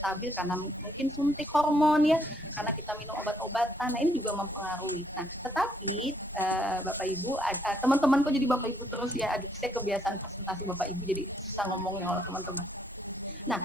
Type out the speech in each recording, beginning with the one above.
stabil karena mungkin suntik hormon ya, karena kita minum obat-obatan. Nah, ini juga mempengaruhi. Nah, tetapi Bapak Ibu, teman-teman kok jadi Bapak Ibu terus ya, aduh saya kebiasaan presentasi Bapak Ibu jadi susah ngomongnya kalau teman-teman. Nah,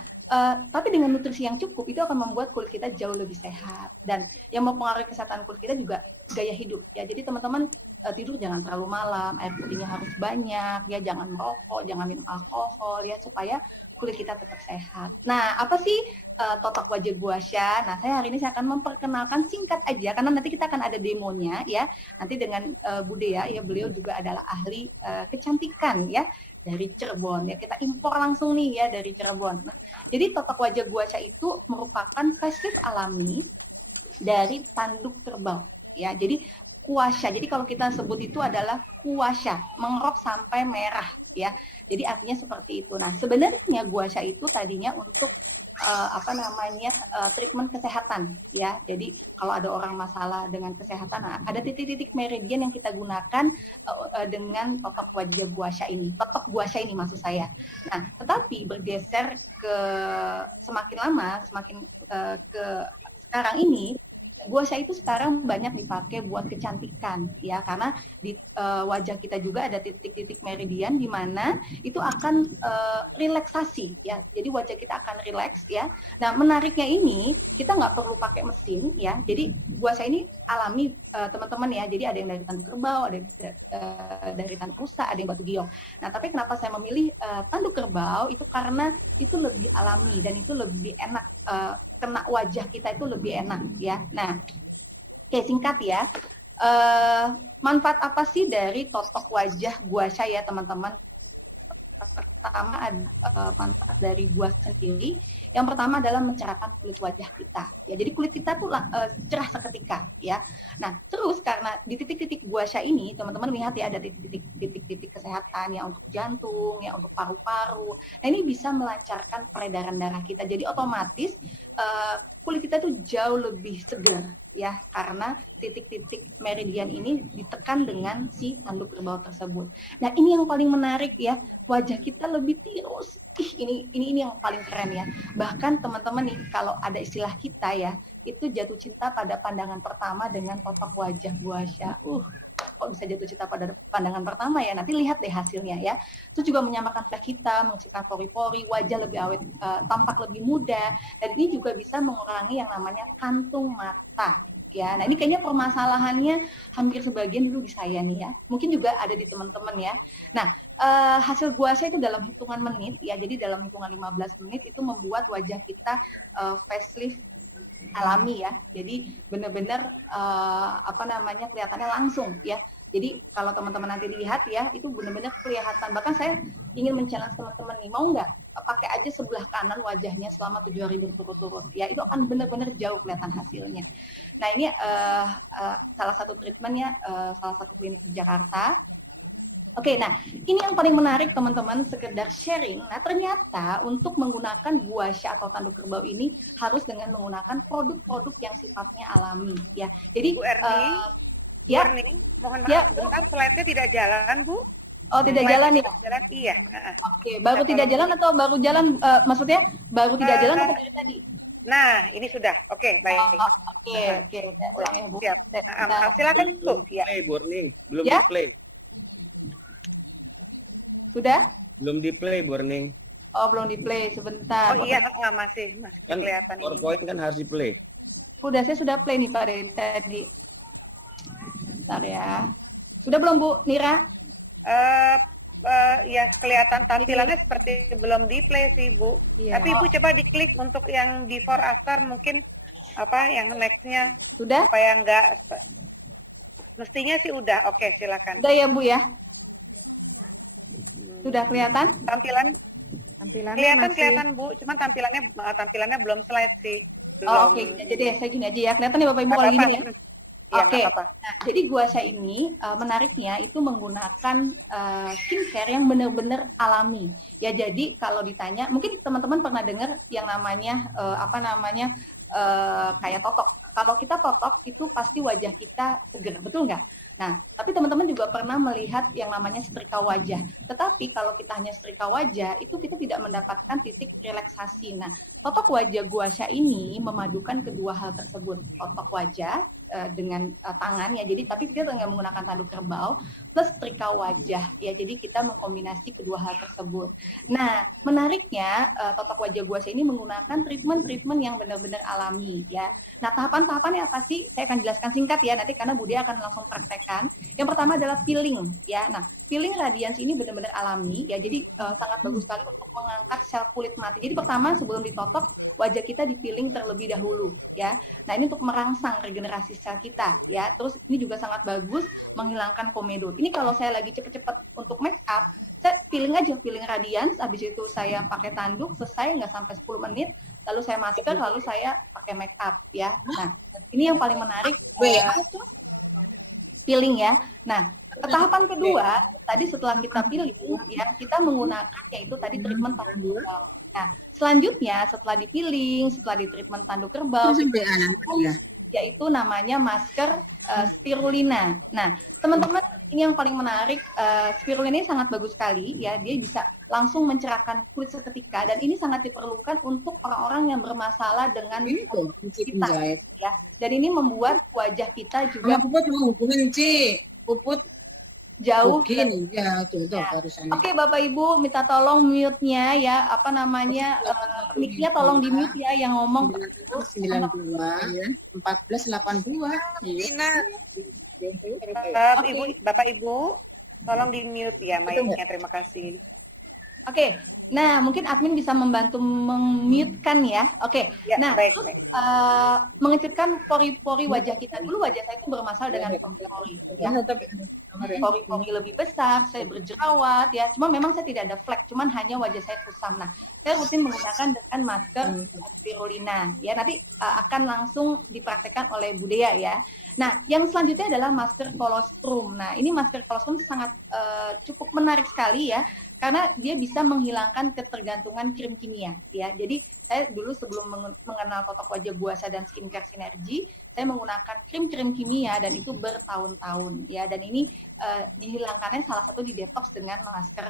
tapi dengan nutrisi yang cukup itu akan membuat kulit kita jauh lebih sehat, dan yang mempengaruhi kesehatan kulit kita juga gaya hidup ya. Jadi teman-teman tidur jangan terlalu malam, air putihnya harus banyak ya, jangan merokok, jangan minum alkohol ya, supaya kulit kita tetap sehat. Nah, apa sih totok wajah guasha? Nah, hari ini saya akan memperkenalkan singkat aja karena nanti kita akan ada demonya ya. Nanti dengan Bu Dea ya, beliau juga adalah ahli kecantikan ya dari Cirebon ya. Kita impor langsung nih ya dari Cirebon. Nah, jadi totok wajah guasha itu merupakan facelift alami dari tanduk kerbau ya. Jadi kuasha. Jadi kalau kita sebut itu adalah kuasha, mengerok sampai merah ya. Jadi artinya seperti itu. Nah, sebenarnya guasha itu tadinya untuk treatment kesehatan ya. Jadi kalau ada orang masalah dengan kesehatan, ada titik-titik meridian yang kita gunakan dengan totok wajah guasha ini. Totok guasha ini maksud saya. Nah, tetapi bergeser ke semakin lama, semakin ke sekarang ini, guasha itu sekarang banyak dipakai buat kecantikan ya, karena di wajah kita juga ada titik-titik meridian di mana itu akan relaksasi ya. Jadi wajah kita akan rileks ya. Nah, menariknya ini kita nggak perlu pakai mesin ya. Jadi guasha ini alami teman-teman ya. Jadi ada yang dari tanduk kerbau, ada dari tanduk rusa, ada yang batu giok. Nah, tapi kenapa saya memilih tanduk kerbau itu karena itu lebih alami dan itu lebih enak, kena wajah kita itu lebih enak ya. Nah, oke, singkat ya. Manfaat apa sih dari totok wajah guasha ya teman-teman? Pertama ada manfaat dari guasha sendiri. Yang pertama adalah mencerahkan kulit wajah kita. Ya, jadi kulit kita tuh cerah seketika ya. Nah, terus karena di titik-titik guasha ini teman-teman lihat ya, ada titik-titik kesehatan ya, untuk jantung ya, untuk paru-paru. Nah, ini bisa melancarkan peredaran darah kita. Jadi otomatis kulit kita tuh jauh lebih segar ya, karena titik-titik meridian ini ditekan dengan si tanduk kerbau tersebut. Nah, ini yang paling menarik ya, wajah kita lebih tirus. Ini yang paling keren ya. Bahkan teman-teman nih, kalau ada istilah kita ya, itu jatuh cinta pada pandangan pertama dengan totok wajah guasha. Kok bisa jatuh cinta pada pandangan pertama ya? Nanti lihat deh hasilnya ya. Itu juga menyamakan flek hitam, mengecilkan pori-pori, wajah lebih awet, tampak lebih muda, dan ini juga bisa mengurangi yang namanya kantung mata. Ya, nah ini kayaknya permasalahannya hampir sebagian dulu di saya nih ya. Mungkin juga ada di teman-teman ya. Nah, hasil guasha itu dalam hitungan menit ya. Jadi dalam hitungan 15 menit itu membuat wajah kita facelift alami ya. Jadi benar-benar kelihatannya langsung ya. Jadi kalau teman-teman nanti lihat ya, itu benar-benar kelihatan. Bahkan saya ingin men-challenge teman-teman nih, mau nggak pakai aja sebelah kanan wajahnya selama 7 hari berturut-turut ya, itu akan benar-benar jauh kelihatan hasilnya. Nah, ini salah satu treatmentnya, salah satu klinik di Jakarta. Oke, nah ini yang paling menarik teman-teman, sekedar sharing. Nah, ternyata untuk menggunakan guasha atau tanduk kerbau ini harus dengan menggunakan produk-produk yang sifatnya alami ya. Jadi Bu Erni, ya, Bu Erni, mohon maaf sebentar, slide-nya tidak jalan, Bu. Oh, tidak jalan ya? Jalan, iya. Oke, baru tidak jalan atau baru jalan, maksudnya baru tidak jalan atau dari tadi? Nah, ini sudah. Oke, baik. Oke, saya ulang ya, Bu. Siap. Silakan, Bu. Play, Burning. Belum ya? di play. Sudah? Belum di play, Burning. Oh, belum di play, sebentar. Oh iya, masih kan kelihatan ini. PowerPoint kan harus di play. Saya sudah play nih Pak dari tadi. Bentar ya. Sudah belum Bu Nira? Ya kelihatan tampilannya seperti belum di play sih Bu. Iya. Tapi Ibu coba diklik untuk yang before after, mungkin yang nextnya. Sudah? Supaya enggak, mestinya sih udah. Oke, silakan. Sudah ya Bu ya? Sudah kelihatan? Kelihatan Bu, cuman tampilannya belum slide sih. Belum. Oke, jadi saya gini aja ya. Kelihatan nih Bapak Ibu kalau gini ya? Oke. Nah, jadi guasha ini menariknya itu menggunakan skincare yang benar-benar alami. Ya, jadi kalau ditanya, mungkin teman-teman pernah dengar yang namanya kayak totok kalau kita totok itu pasti wajah kita seger, betul nggak? Nah, tapi teman-teman juga pernah melihat yang namanya setrika wajah. Tetapi kalau kita hanya setrika wajah, itu kita tidak mendapatkan titik relaksasi. Nah, totok wajah guasha ini memadukan kedua hal tersebut. Totok wajah dengan tangan ya, jadi tapi kita nggak menggunakan tanduk kerbau plus setrika wajah ya, jadi kita mengkombinasi kedua hal tersebut. Nah, menariknya totok wajah guasha ini menggunakan treatment yang benar-benar alami ya. Nah, tahapan-tahapannya apa sih? Saya akan jelaskan singkat ya nanti karena Budi akan langsung praktekkan. Yang pertama adalah peeling ya. Nah, peeling radiance ini benar-benar alami ya, jadi sangat bagus sekali untuk mengangkat sel kulit mati. Jadi pertama sebelum ditotok wajah kita di-peeling terlebih dahulu ya. Nah, ini untuk merangsang regenerasi sel kita ya. Terus ini juga sangat bagus menghilangkan komedo. Ini kalau saya lagi cepet-cepet untuk make up, saya peeling aja, peeling radiance, habis itu saya pakai tanduk, selesai nggak sampai 10 menit, lalu saya masker, lalu saya pakai make up ya. Nah, ini yang paling menarik peeling ya. Nah, tahapan kedua tadi setelah kita peeling ya, kita menggunakan yaitu tadi treatment tanduk kerbau. Nah, selanjutnya setelah di-peeling, setelah di treatment tanduk kerbau, yaitu namanya masker spirulina. Nah, teman-teman, ini yang paling menarik, spirulina ini sangat bagus sekali ya, dia bisa langsung mencerahkan kulit seketika dan ini sangat diperlukan untuk orang-orang yang bermasalah dengan kita ya. Dan ini membuat wajah kita juga jauh ya. Oke, Bapak Ibu minta tolong mute-nya ya, apa namanya, mic-nya tolong di mute ya yang ngomong. 92 1482. Ina, Bapak Ibu, tolong di mute ya mic-nya. Terima kasih. Oke, nah mungkin admin bisa membantu meng-mute-kan ya. Oke, Ya, nah baik, terus baik. mengecilkan pori-pori wajah kita. Dulu wajah saya itu bermasalah dengan pori-pori ya. Pori-pori lebih besar, saya berjerawat ya. Cuma memang saya tidak ada flek, cuman hanya wajah saya kusam. Nah, saya rutin menggunakan dengan masker spirulina ya. Nanti akan langsung dipraktekkan oleh Bu Dea ya. Nah, yang selanjutnya adalah masker colostrum. Nah, ini masker colostrum sangat cukup menarik sekali ya, karena dia bisa menghilangkan ketergantungan krim kimia ya. Jadi saya dulu sebelum mengenal totok wajah guasha dan skincare sinergi, saya menggunakan krim-krim kimia dan itu bertahun-tahun ya. Dan ini dihilangkannya salah satu di detox dengan masker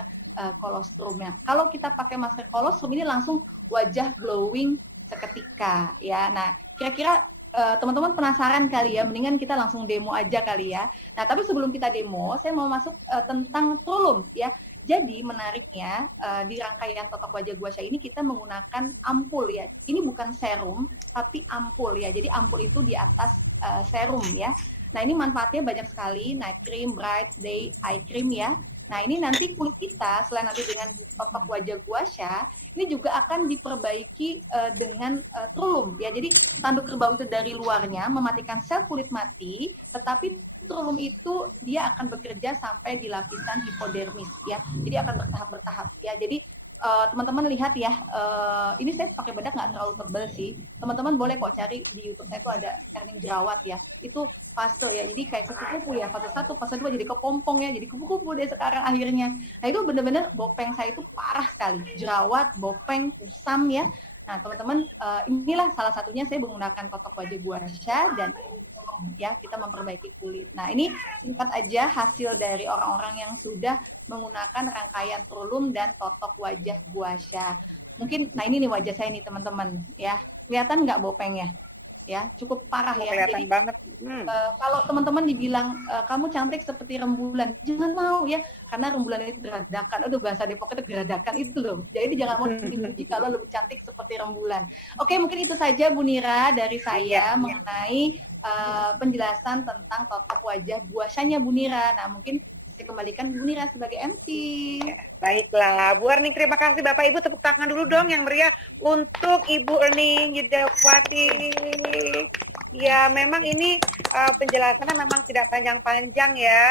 colostrumnya. Kalau kita pakai masker colostrum ini langsung wajah glowing seketika ya. Nah, kira-kira teman-teman penasaran kali ya, mendingan kita langsung demo aja kali ya. Nah, tapi sebelum kita demo, saya mau masuk tentang Trulum ya. Jadi menariknya di rangkaian totok wajah guasha ini kita menggunakan ampul ya. Ini bukan serum, tapi ampul ya. Jadi ampul itu di atas serum ya. Nah, ini manfaatnya banyak sekali, night cream, bright day eye cream ya. Nah, ini nanti kulit kita selain nanti dengan totok wajah guasha, ini juga akan diperbaiki dengan Trulum ya. Jadi tanduk kerbau itu dari luarnya mematikan sel kulit mati, tetapi Trulum itu dia akan bekerja sampai di lapisan hipodermis ya. Jadi akan bertahap-bertahap ya. Jadi teman-teman lihat ya, ini saya pakai bedak nggak terlalu tebal sih. Teman-teman boleh kok cari di YouTube saya itu ada scanning jerawat ya. Itu fase ya, jadi kayak kupu-kupu ya, fase 1, fase 2 jadi kepompong ya, jadi kupu-kupu deh sekarang akhirnya. Nah itu benar-benar bopeng saya itu parah sekali, jerawat, bopeng, kusam ya. Nah teman-teman, inilah salah satunya saya menggunakan totok wajah guasha dan ya kita memperbaiki kulit. Nah ini singkat aja hasil dari orang-orang yang sudah menggunakan rangkaian Trulum dan totok wajah guasha. Mungkin, nah ini nih wajah saya nih teman-teman ya, kelihatan nggak bopengnya? Ya cukup parah ya. Kelihatan Jadi banget. kalau teman-teman dibilang kamu cantik seperti rembulan, jangan mau ya, karena rembulan itu geradakan. Aduh bahasa Depok itu geradakan itu loh. Jadi jangan mau dipuji kalau lebih cantik seperti rembulan. Oke, mungkin itu saja Bu Nira dari saya mengenai penjelasan tentang totok wajah guashanya Bu Nira. Nah mungkin saya kembalikan Bu Nira sebagai MC. Ya, baiklah, Bu Erning, terima kasih Bapak Ibu, tepuk tangan dulu dong yang meriah untuk Ibu Erning Yudawati. Ya, memang ini penjelasannya memang tidak panjang-panjang ya,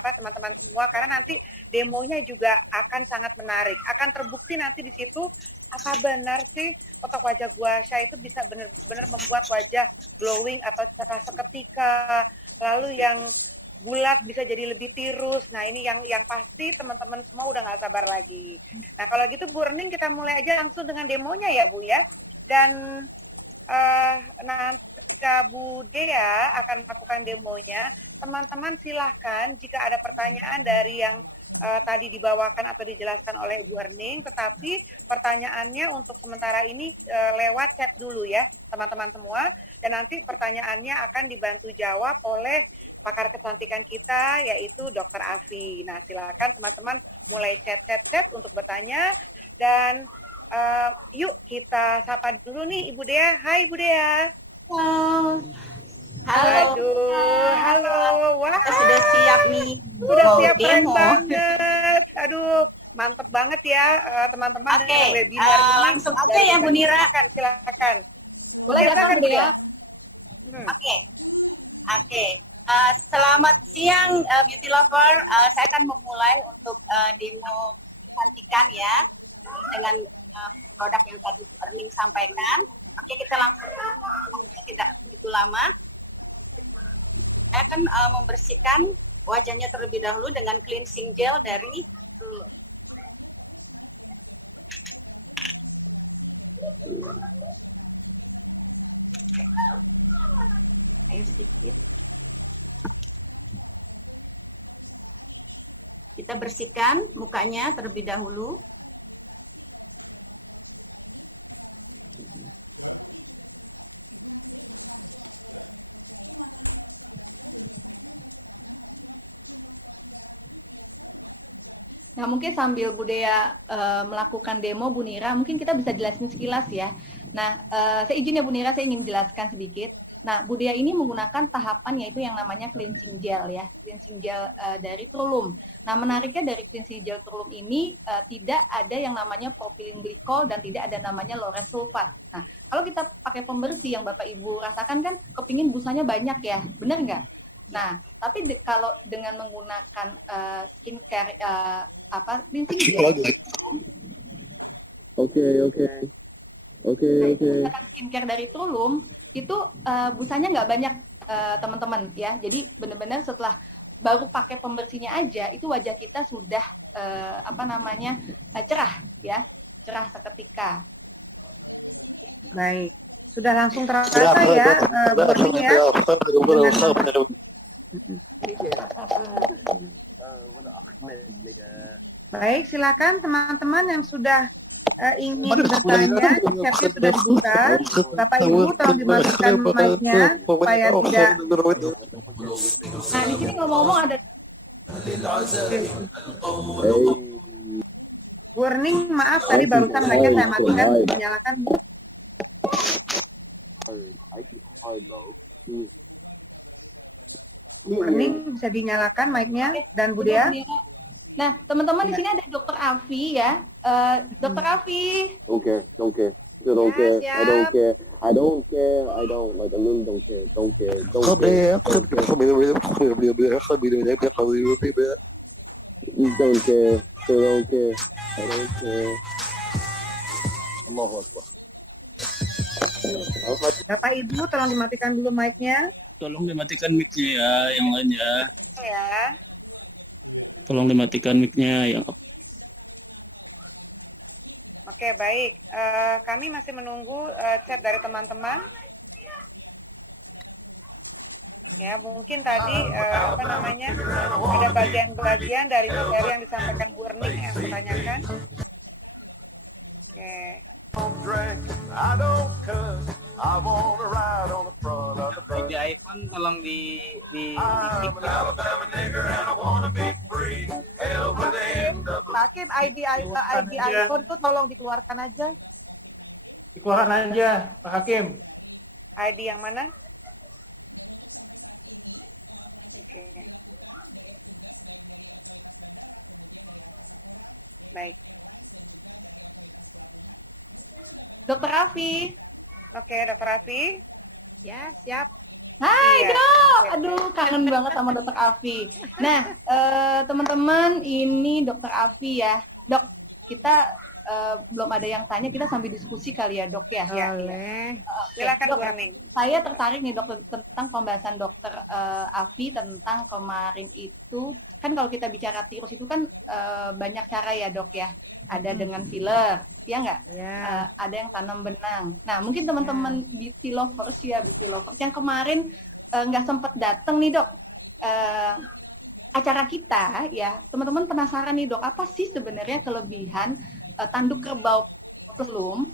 teman-teman semua, karena nanti demonya juga akan sangat menarik. Akan terbukti nanti di situ apa benar sih totok wajah guasha itu bisa benar-benar membuat wajah glowing atau cerah seketika, lalu yang bulat bisa jadi lebih tirus. Nah ini yang pasti teman-teman semua udah nggak sabar lagi. Nah kalau gitu Bu Erning kita mulai aja langsung dengan demonya ya Bu ya. Dan nanti ketika Bu Dea akan melakukan demonya, teman-teman silahkan jika ada pertanyaan dari yang tadi dibawakan atau dijelaskan oleh Ibu Erning, tetapi pertanyaannya untuk sementara ini lewat chat dulu ya, teman-teman semua, dan nanti pertanyaannya akan dibantu jawab oleh pakar kecantikan kita, yaitu Dr. Afi. Nah, silakan teman-teman mulai chat untuk bertanya, dan yuk kita sapa dulu nih Ibu Dea. Hai Ibu Dea. Halo. Halo. Aduh, halo. Wah, Kita sudah siap nih. sudah mau siap, keren demo. banget. Aduh, mantep banget ya teman-teman Oke, dengan webinar ini. langsung aja Dari ya Bu Nira. Silakan. Boleh Silakan, silakan Bu Dea. Oke. Selamat siang beauty lover. Saya akan memulai untuk demo kecantikan ya dengan produk yang tadi Erning sampaikan. Oke, kita langsung tidak begitu lama. Saya akan membersihkan wajahnya terlebih dahulu dengan cleansing gel dari ayo sedikit. Kita bersihkan mukanya terlebih dahulu. Nah, mungkin sambil Bu Dea melakukan demo, Bu Nira, mungkin kita bisa jelasin sekilas ya. Nah, saya izin ya Bu Nira, saya ingin jelaskan sedikit. Nah, Bu Dea ini menggunakan tahapan yaitu yang namanya cleansing gel ya, cleansing gel dari Trulum. Nah, menariknya dari cleansing gel Trulum ini tidak ada yang namanya propylene glycol dan tidak ada namanya lauryl sulfat. Nah, kalau kita pakai pembersih yang Bapak Ibu rasakan kan kepingin busanya banyak ya, benar nggak? Nah, tapi kalau dengan menggunakan skincare cleansing gel menggunakan skincare dari Trulum itu busanya nggak banyak teman-teman ya. Jadi benar-benar setelah baru pakai pembersihnya aja itu wajah kita sudah cerah ya, cerah seketika. Baik, sudah langsung terasa ya Bu Erning ya. Baik, silakan teman-teman yang sudah ingin bertanya, chatnya sudah dibuka. Bapak Ibu tolong dimatikan mic-nya supaya tidak. Nah, di sini ngomong-ngomong ada Bu Erning, maaf tadi barusan mic-nya saya matikan, dinyalakan. Bu Erning bisa dinyalakan mic-nya dan Bu Dea. Nah, teman-teman di sini ada Dr. Afi ya. Dr. Afi. Okay. I don't care. Like, I really don't care. Don't care. Allahu Akbar. Bapak Ibu tolong dimatikan dulu mic-nya. Tolong dimatikan mic-nya ya, yang lain ya. Ya. Tolong dimatikan mic-nya yang Oke, baik. Kami masih menunggu chat dari teman-teman. Ya, mungkin tadi ada bagian-bagian dari materi yang disampaikan Bu Erning yang ditanyakan. Oke. Di iPhone tolong di Hakim, ID iPhone tuh tolong dikeluarkan aja. Dikeluarkan aja, Pak Hakim. ID yang mana? Oke. Baik. Dr. Afi. Oke, Dr. Afi. Ya, siap. Hai, Iya. Dok. Aduh, kangen banget sama Dr. Afi. Nah, teman-teman, ini Dr. Afi ya. Dok, kita belum ada yang tanya, kita sambil diskusi kali ya dok ya. Boleh. Oke, Silakan dok, Bu Erning. saya tertarik nih dok tentang pembahasan dokter Afi tentang kemarin itu kan kalau kita bicara tirus itu kan banyak cara ya dok ya. Ada dengan filler, ya nggak? Ya. Ada yang tanam benang. Nah mungkin teman-teman beauty lovers yang kemarin nggak sempat datang nih dok. Acara kita ya, teman-teman penasaran nih dok, apa sih sebenarnya kelebihan tanduk kerbau Plum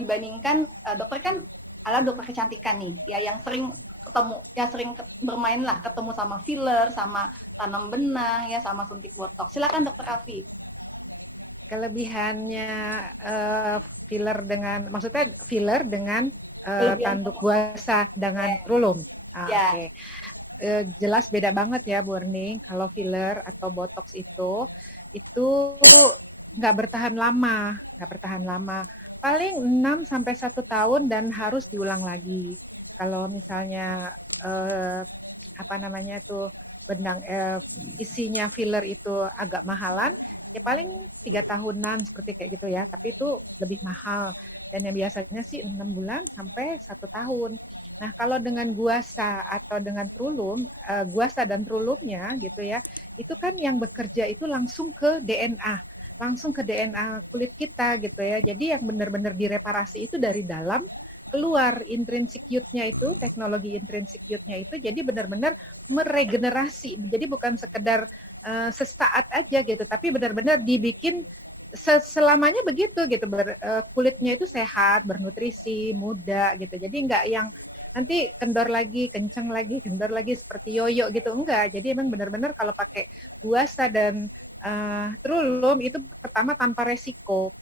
dibandingkan dokter kan adalah dokter kecantikan nih, ya yang sering ketemu, ya sering bermain lah, ketemu sama filler, sama tanam benang, ya sama suntik botox. Silakan dokter Afi. Kelebihannya filler dengan, maksudnya filler dengan tanduk botox. buasa dengan trulum. Ya. Oke. Jelas beda banget ya Bu Erning, kalau filler atau botox itu nggak bertahan lama, paling 6 sampai 1 tahun dan harus diulang lagi. Kalau misalnya benang isinya filler itu agak mahalan, ya paling 3 tahunan seperti kayak gitu ya, tapi itu lebih mahal. Dan yang biasanya sih 6 bulan sampai 1 tahun. Nah, kalau dengan guasa atau dengan trulum, guasa dan trulumnya gitu ya, itu kan yang bekerja itu langsung ke DNA kulit kita gitu ya. Jadi yang benar-benar direparasi itu dari dalam keluar, intrinsic youth-nya itu, teknologi intrinsic youth-nya itu jadi benar-benar meregenerasi. Jadi bukan sekedar sesaat aja gitu, tapi benar-benar dibikin selamanya begitu gitu, kulitnya itu sehat, bernutrisi, muda gitu. Jadi enggak yang nanti kendor lagi, kenceng lagi, kendor lagi seperti yoyo gitu, enggak. Jadi emang benar-benar kalau pakai guasa dan trulum itu pertama tanpa resiko.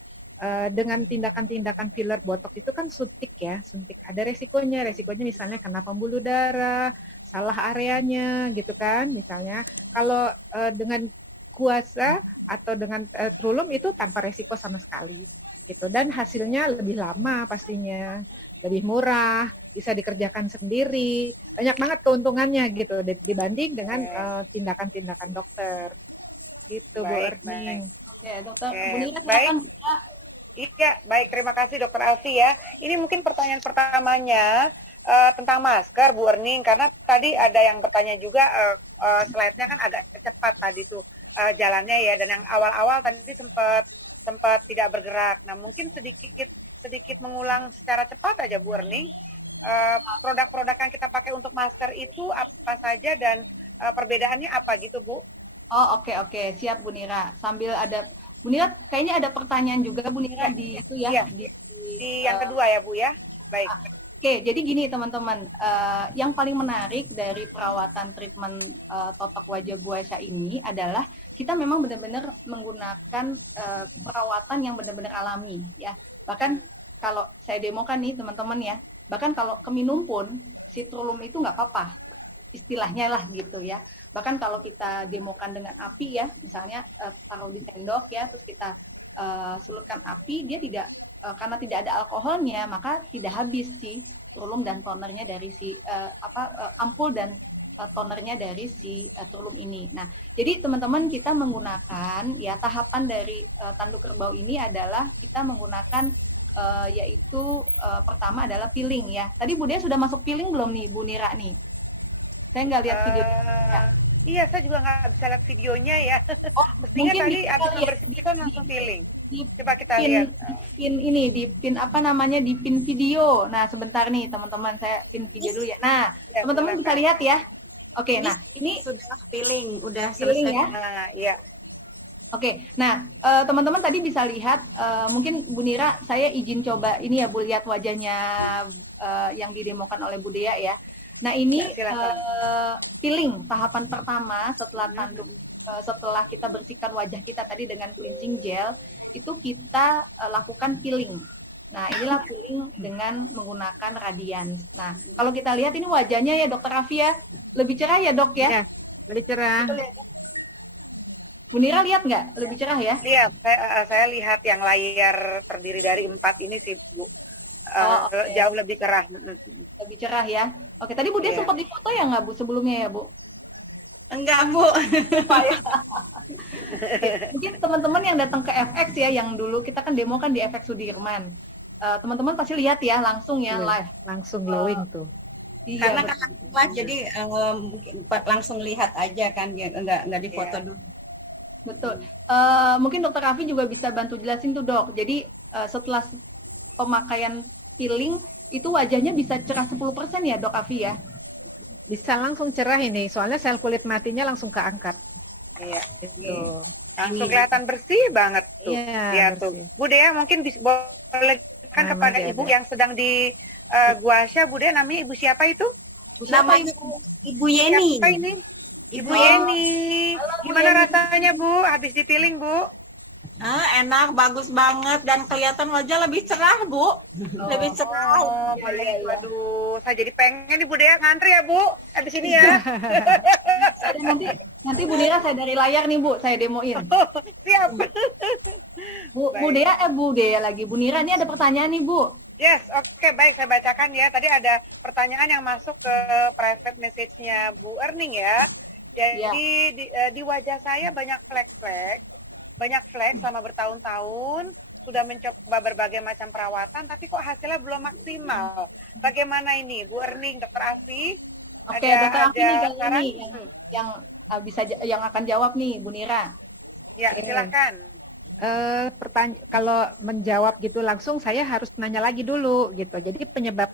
Dengan tindakan-tindakan filler botox itu kan suntik ya, suntik ada resikonya misalnya kena pembuluh darah, salah areanya gitu kan, misalnya. Kalau dengan guasa atau dengan trulum itu tanpa resiko sama sekali gitu, dan hasilnya lebih lama pastinya, lebih murah, bisa dikerjakan sendiri, banyak banget keuntungannya gitu dibanding dengan tindakan-tindakan dokter gitu. Bu Erning. Oke, dokter Bu Nira, Baik. Iya, baik, terima kasih Dokter Alfi ya. Ini mungkin pertanyaan pertamanya tentang masker Bu Erning, karena tadi ada yang bertanya juga, slide-nya kan agak cepat tadi tuh jalannya ya, dan yang awal-awal tadi sempat tidak bergerak. Nah, mungkin sedikit mengulang secara cepat aja Bu Erning, produk-produk yang kita pakai untuk masker itu apa saja dan perbedaannya apa gitu Bu? Oh, oke, siap Bu Nira. Sambil ada Bu Nira, kayaknya ada pertanyaan juga Bu Nira di itu ya. Iya, di yang kedua ya Bu ya. Baik. Oke, jadi gini teman-teman, yang paling menarik dari perawatan treatment totok wajah guasha ini adalah kita memang benar-benar menggunakan perawatan yang benar-benar alami ya. Bahkan kalau saya demokan nih teman-teman ya, bahkan kalau keminum pun si trulum itu nggak apa-apa, istilahnya lah gitu ya. Bahkan kalau kita demokan dengan api ya, misalnya taruh di sendok ya, terus kita selutkan api, dia tidak karena tidak ada alkoholnya, maka tidak habis si trulum dan tonernya dari si ampul dan tonernya dari si trulum ini. Nah, jadi teman-teman kita menggunakan ya tahapan dari tanduk kerbau ini adalah kita menggunakan yaitu pertama adalah peeling ya. Tadi Bu Dea sudah masuk peeling belum nih Bu Nira nih? Saya nggak lihat videonya. Iya, saya juga nggak bisa lihat videonya ya. Oh, mestinya mungkin tadi habis membersihkan langsung peeling. Coba kita lihat. Di pin video. Nah, sebentar nih teman-teman, saya pin video dulu ya. Nah, ya, teman-teman bisa lihat ya. Oke, nah ini sudah peeling, udah peeling selesai ya. Nah, iya. Oke, nah teman-teman tadi bisa lihat, mungkin Bu Nira, saya izin coba ini ya Bu, lihat wajahnya yang didemokan oleh Bu Dea ya. Nah ini ya, peeling tahapan pertama setelah tanduk, setelah kita bersihkan wajah kita tadi dengan cleansing gel, itu kita lakukan peeling. Nah inilah peeling dengan menggunakan Radiance. Nah kalau kita lihat ini wajahnya ya Dokter Afi ya, lebih cerah ya Dok ya? Ya, lebih cerah. Bu Nira lihat nggak? Lebih cerah ya? Lihat, saya lihat yang layar terdiri dari 4 ini sih Bu. Jauh lebih cerah. Lebih cerah ya. Oke, tadi Bu Dea sempat difoto ya nggak Bu sebelumnya ya Bu? Enggak, Bu. Lupa ya. Mungkin teman-teman yang datang ke FX ya, yang dulu kita kan demo kan di FX Sudirman. Teman-teman pasti lihat ya langsung ya live. Langsung glowing tuh. Iya, Karena betul. kan live, jadi mungkin langsung lihat aja kan, ya, enggak difoto Iya. dulu. Betul. Mungkin Dokter Raffi juga bisa bantu jelasin tuh dok. Jadi setelah pemakaian peeling itu wajahnya bisa cerah 10% ya dok Raffi ya? Bisa langsung cerah ini, soalnya sel kulit matinya langsung keangkat. Iya. Gitu. Langsung Ini. kelihatan bersih banget tuh. Iya, Ya tuh. bersih. Bu Dea mungkin boleh kan Nah, kepada masih ibu ada. yang sedang di Guasha, Bu Dea, namanya ibu siapa itu? Namanya Ibu Yeni. Siapa ini? Ibu Ibu Yeni. Halo, Bu Gimana Yeni. rasanya Bu habis dipiling Bu? Enak, bagus banget, dan kelihatan wajah lebih cerah, Bu. Lebih cerah. Oh, Iya, baik. iya, iya. Waduh, saya jadi pengen nih Bu Dea ngantri ya Bu. Habis ini ya. Nanti Bu Dea saya dari layar nih Bu, saya demoin. Siap. Bu Dea lagi. Bu Nira ini ada pertanyaan nih Bu. Yes, oke, baik, saya bacakan ya. Tadi ada pertanyaan yang masuk ke private message-nya Bu Erning ya. Jadi di wajah saya banyak flek-flek selama bertahun-tahun, sudah mencoba berbagai macam perawatan, tapi kok hasilnya belum maksimal. Bagaimana ini, Bu Erning, Dokter Afi? Oke, Dokter Raffi nih kali saran? ini yang akan jawab nih Bu Nira. Ya, Oke. silakan. Kalau menjawab gitu langsung, saya harus nanya lagi dulu gitu. Jadi penyebab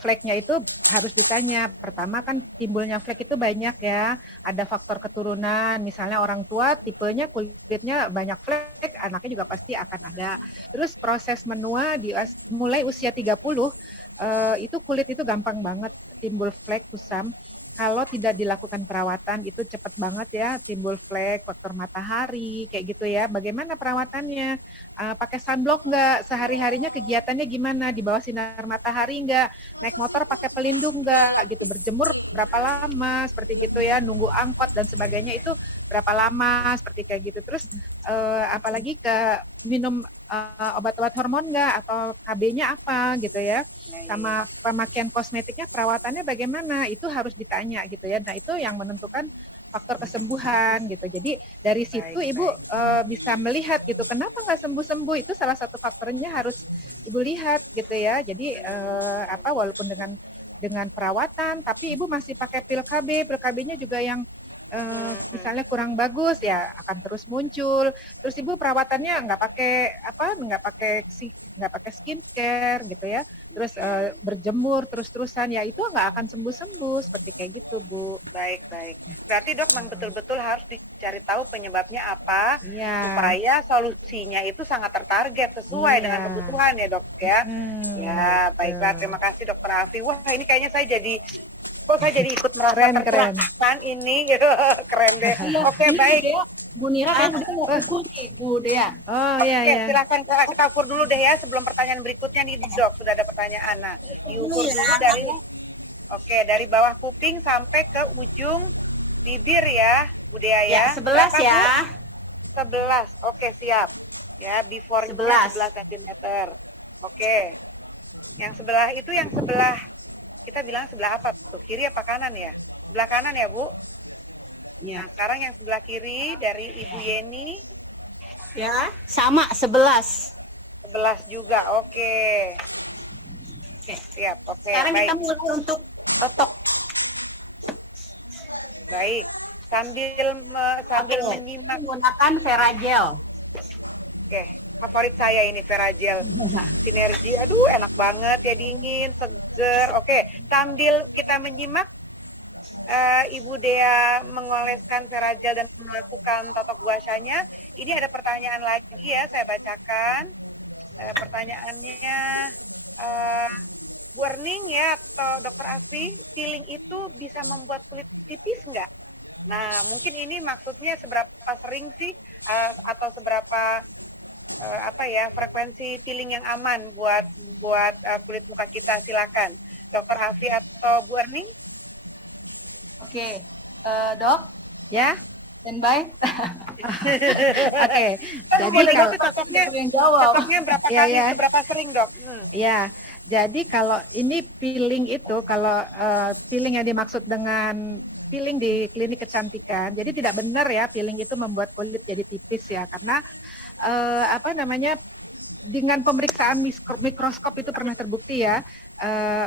fleknya itu harus ditanya. Pertama kan timbulnya flek itu banyak ya. Ada faktor keturunan, misalnya orang tua tipenya kulitnya banyak flek, anaknya juga pasti akan ada. Terus proses menua mulai usia 30, itu kulit itu gampang banget timbul flek, kusam. Kalau tidak dilakukan perawatan itu cepat banget ya timbul flek, faktor matahari, kayak gitu ya. Bagaimana perawatannya? Pakai sunblock nggak? Sehari-harinya kegiatannya gimana? Di bawah sinar matahari nggak? Naik motor pakai pelindung nggak? Gitu. Berjemur berapa lama? Seperti gitu ya. Nunggu angkot dan sebagainya itu berapa lama? Seperti kayak gitu. Terus apalagi minum obat-obat hormon nggak? Atau KB-nya apa gitu ya? Sama pemakaian kosmetiknya, perawatannya bagaimana, itu harus ditanya gitu ya. Nah itu yang menentukan faktor kesembuhan gitu. Jadi dari situ Ibu bisa melihat gitu, kenapa nggak sembuh-sembuh, itu salah satu faktornya harus Ibu lihat gitu ya. Jadi walaupun dengan perawatan, tapi Ibu masih pakai pil KB-nya juga yang misalnya kurang bagus ya akan terus muncul. Terus Ibu perawatannya nggak pakai skincare gitu ya. Terus berjemur terus-terusan ya itu nggak akan sembuh-sembuh seperti kayak gitu Bu. Baik. Berarti Dok memang betul-betul harus dicari tahu penyebabnya apa Iya. supaya solusinya itu sangat tertarget sesuai dengan kebutuhan ya Dok ya. Ya, baiklah, terima kasih Dokter Afi. Wah, ini kayaknya saya jadi ikut merasa tercerahkan ini. Keren deh. Oke, baik. Bu Nira kan udah mau ukur nih, Bu Dea. Oh Oke, iya. silakan kita ukur dulu deh ya sebelum pertanyaan berikutnya nih Dok. Sudah ada pertanyaan. Nah, diukur dulu dari bawah kuping sampai ke ujung bibir ya, Bu Dea ya. 11 Berapa, ya. Bu? 11. Oke, siap. Ya, before-nya 11 cm. Oke. Yang sebelah kita bilang sebelah apa tuh? Kiri apa kanan ya? Sebelah kanan ya, Bu? Ya. Nah, sekarang yang sebelah kiri dari Ibu Yeni. Ya. Sama 11. 11 juga. Oke. Siap. Oke, Sekarang baik. kita mulai untuk totok. Baik. Sambil menyimak. Menggunakan Veragel. Oke. Favorit saya ini Veragel. Sinergi. Aduh, enak banget ya, dingin, seger. Oke. Sambil kita menyimak Ibu Dea mengoleskan Veragel dan melakukan totok guashanya. Ini ada pertanyaan lagi ya, saya bacakan. Pertanyaannya, Bu Erning ya atau Dokter Afi, peeling itu bisa membuat kulit tipis nggak? Nah, mungkin ini maksudnya seberapa sering sih atau seberapa frekuensi peeling yang aman buat kulit muka kita? Silakan, Dokter Afi atau Bu Erning. Oke, Dok. Ya. Standby. Oke. Jadi kalau cocoknya berapa kali, seberapa sering Dok? Ya, jadi kalau ini peeling itu, kalau peeling yang dimaksud dengan peeling di klinik kecantikan. Jadi tidak benar ya peeling itu membuat kulit jadi tipis ya, karena apa namanya, dengan pemeriksaan mikroskop itu pernah terbukti ya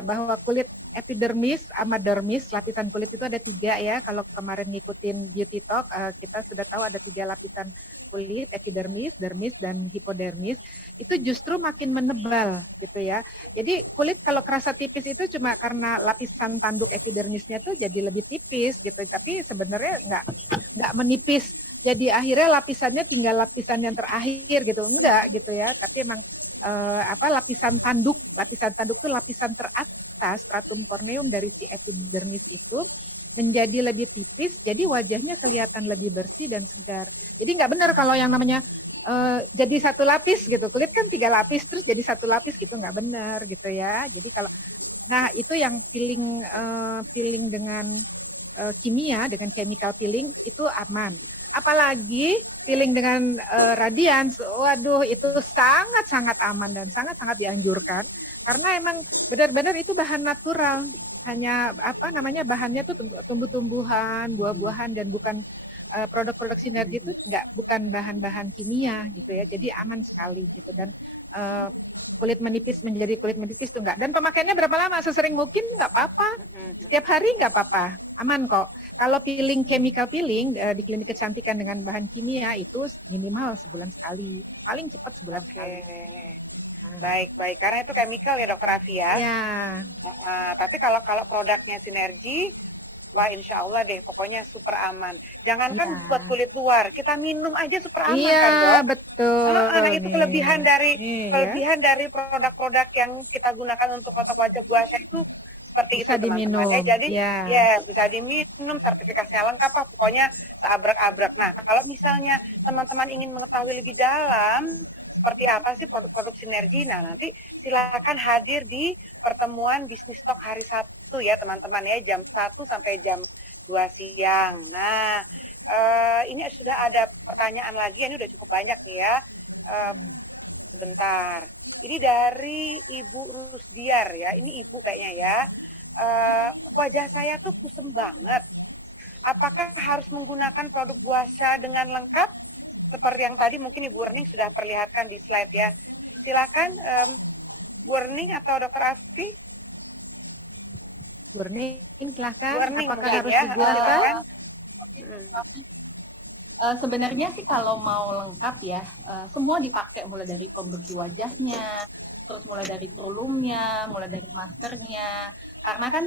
bahwa kulit epidermis sama dermis, lapisan kulit itu ada 3 ya. Kalau kemarin ngikutin Beauty Talk, kita sudah tahu ada 3 lapisan kulit, epidermis, dermis, dan hipodermis. Itu justru makin menebal gitu ya. Jadi kulit kalau kerasa tipis itu cuma karena lapisan tanduk epidermisnya tuh jadi lebih tipis gitu. Tapi sebenarnya nggak menipis. Jadi akhirnya lapisannya tinggal lapisan yang terakhir gitu. Enggak gitu ya. Tapi emang lapisan tanduk tuh lapisan teratas, stratum corneum dari si epidermis itu menjadi lebih tipis, jadi wajahnya kelihatan lebih bersih dan segar. Jadi nggak benar kalau yang namanya jadi 1 lapis gitu, kulit kan 3 lapis terus jadi 1 lapis gitu, nggak benar gitu ya. Jadi kalau, nah itu yang peeling dengan kimia, dengan chemical peeling itu aman. Apalagi peeling dengan radiance, waduh itu sangat-sangat aman dan sangat-sangat dianjurkan karena emang benar-benar itu bahan natural, hanya bahannya tuh tumbuh-tumbuhan, buah-buahan dan bukan produk-produk sinergi itu bukan bahan-bahan kimia gitu ya, jadi aman sekali gitu. Dan kulit menipis menjadi kulit menipis tuh enggak. Dan pemakaiannya berapa lama? Sesering mungkin nggak apa-apa. Setiap hari nggak apa-apa. Aman kok. Kalau peeling, chemical peeling di klinik kecantikan dengan bahan kimia itu minimal sebulan sekali. Paling cepat sebulan sekali. Baik. Karena itu chemical ya Dokter Afi ya. Ya. Tapi kalau produknya sinergi, wah insya Allah deh, pokoknya super aman. Jangankan buat kulit luar, kita minum aja super aman kan Dok? Iya betul. Nah itu kelebihan dari produk-produk yang kita gunakan untuk kotak wajah gua Sha itu seperti bisa itu teman-teman. Jadi bisa diminum, sertifikasinya lengkap lah, pokoknya seabrek-abrek. Nah kalau misalnya teman-teman ingin mengetahui lebih dalam seperti apa sih produk-produk sinergi, nah nanti silakan hadir di pertemuan Bisnis Talk hari Sabtu ya teman-teman ya, jam 1 sampai jam 2 siang. Nah ini sudah ada pertanyaan lagi, ini udah cukup banyak nih ya. Sebentar, ini dari Ibu Rusdiar ya, ini Ibu kayaknya ya. Wajah saya tuh kusem banget, apakah harus menggunakan produk Gua Sha dengan lengkap? Seperti yang tadi mungkin Ibu Erning sudah perlihatkan di slide ya. Silakan Bu Erning atau Dokter Afi. Bu Erning silakan. Bu Erning apakah mungkin harus ya. digunakan? Sebenarnya sih kalau mau lengkap ya, semua dipakai mulai dari pembersih wajahnya, terus mulai dari trulumnya, mulai dari maskernya, karena kan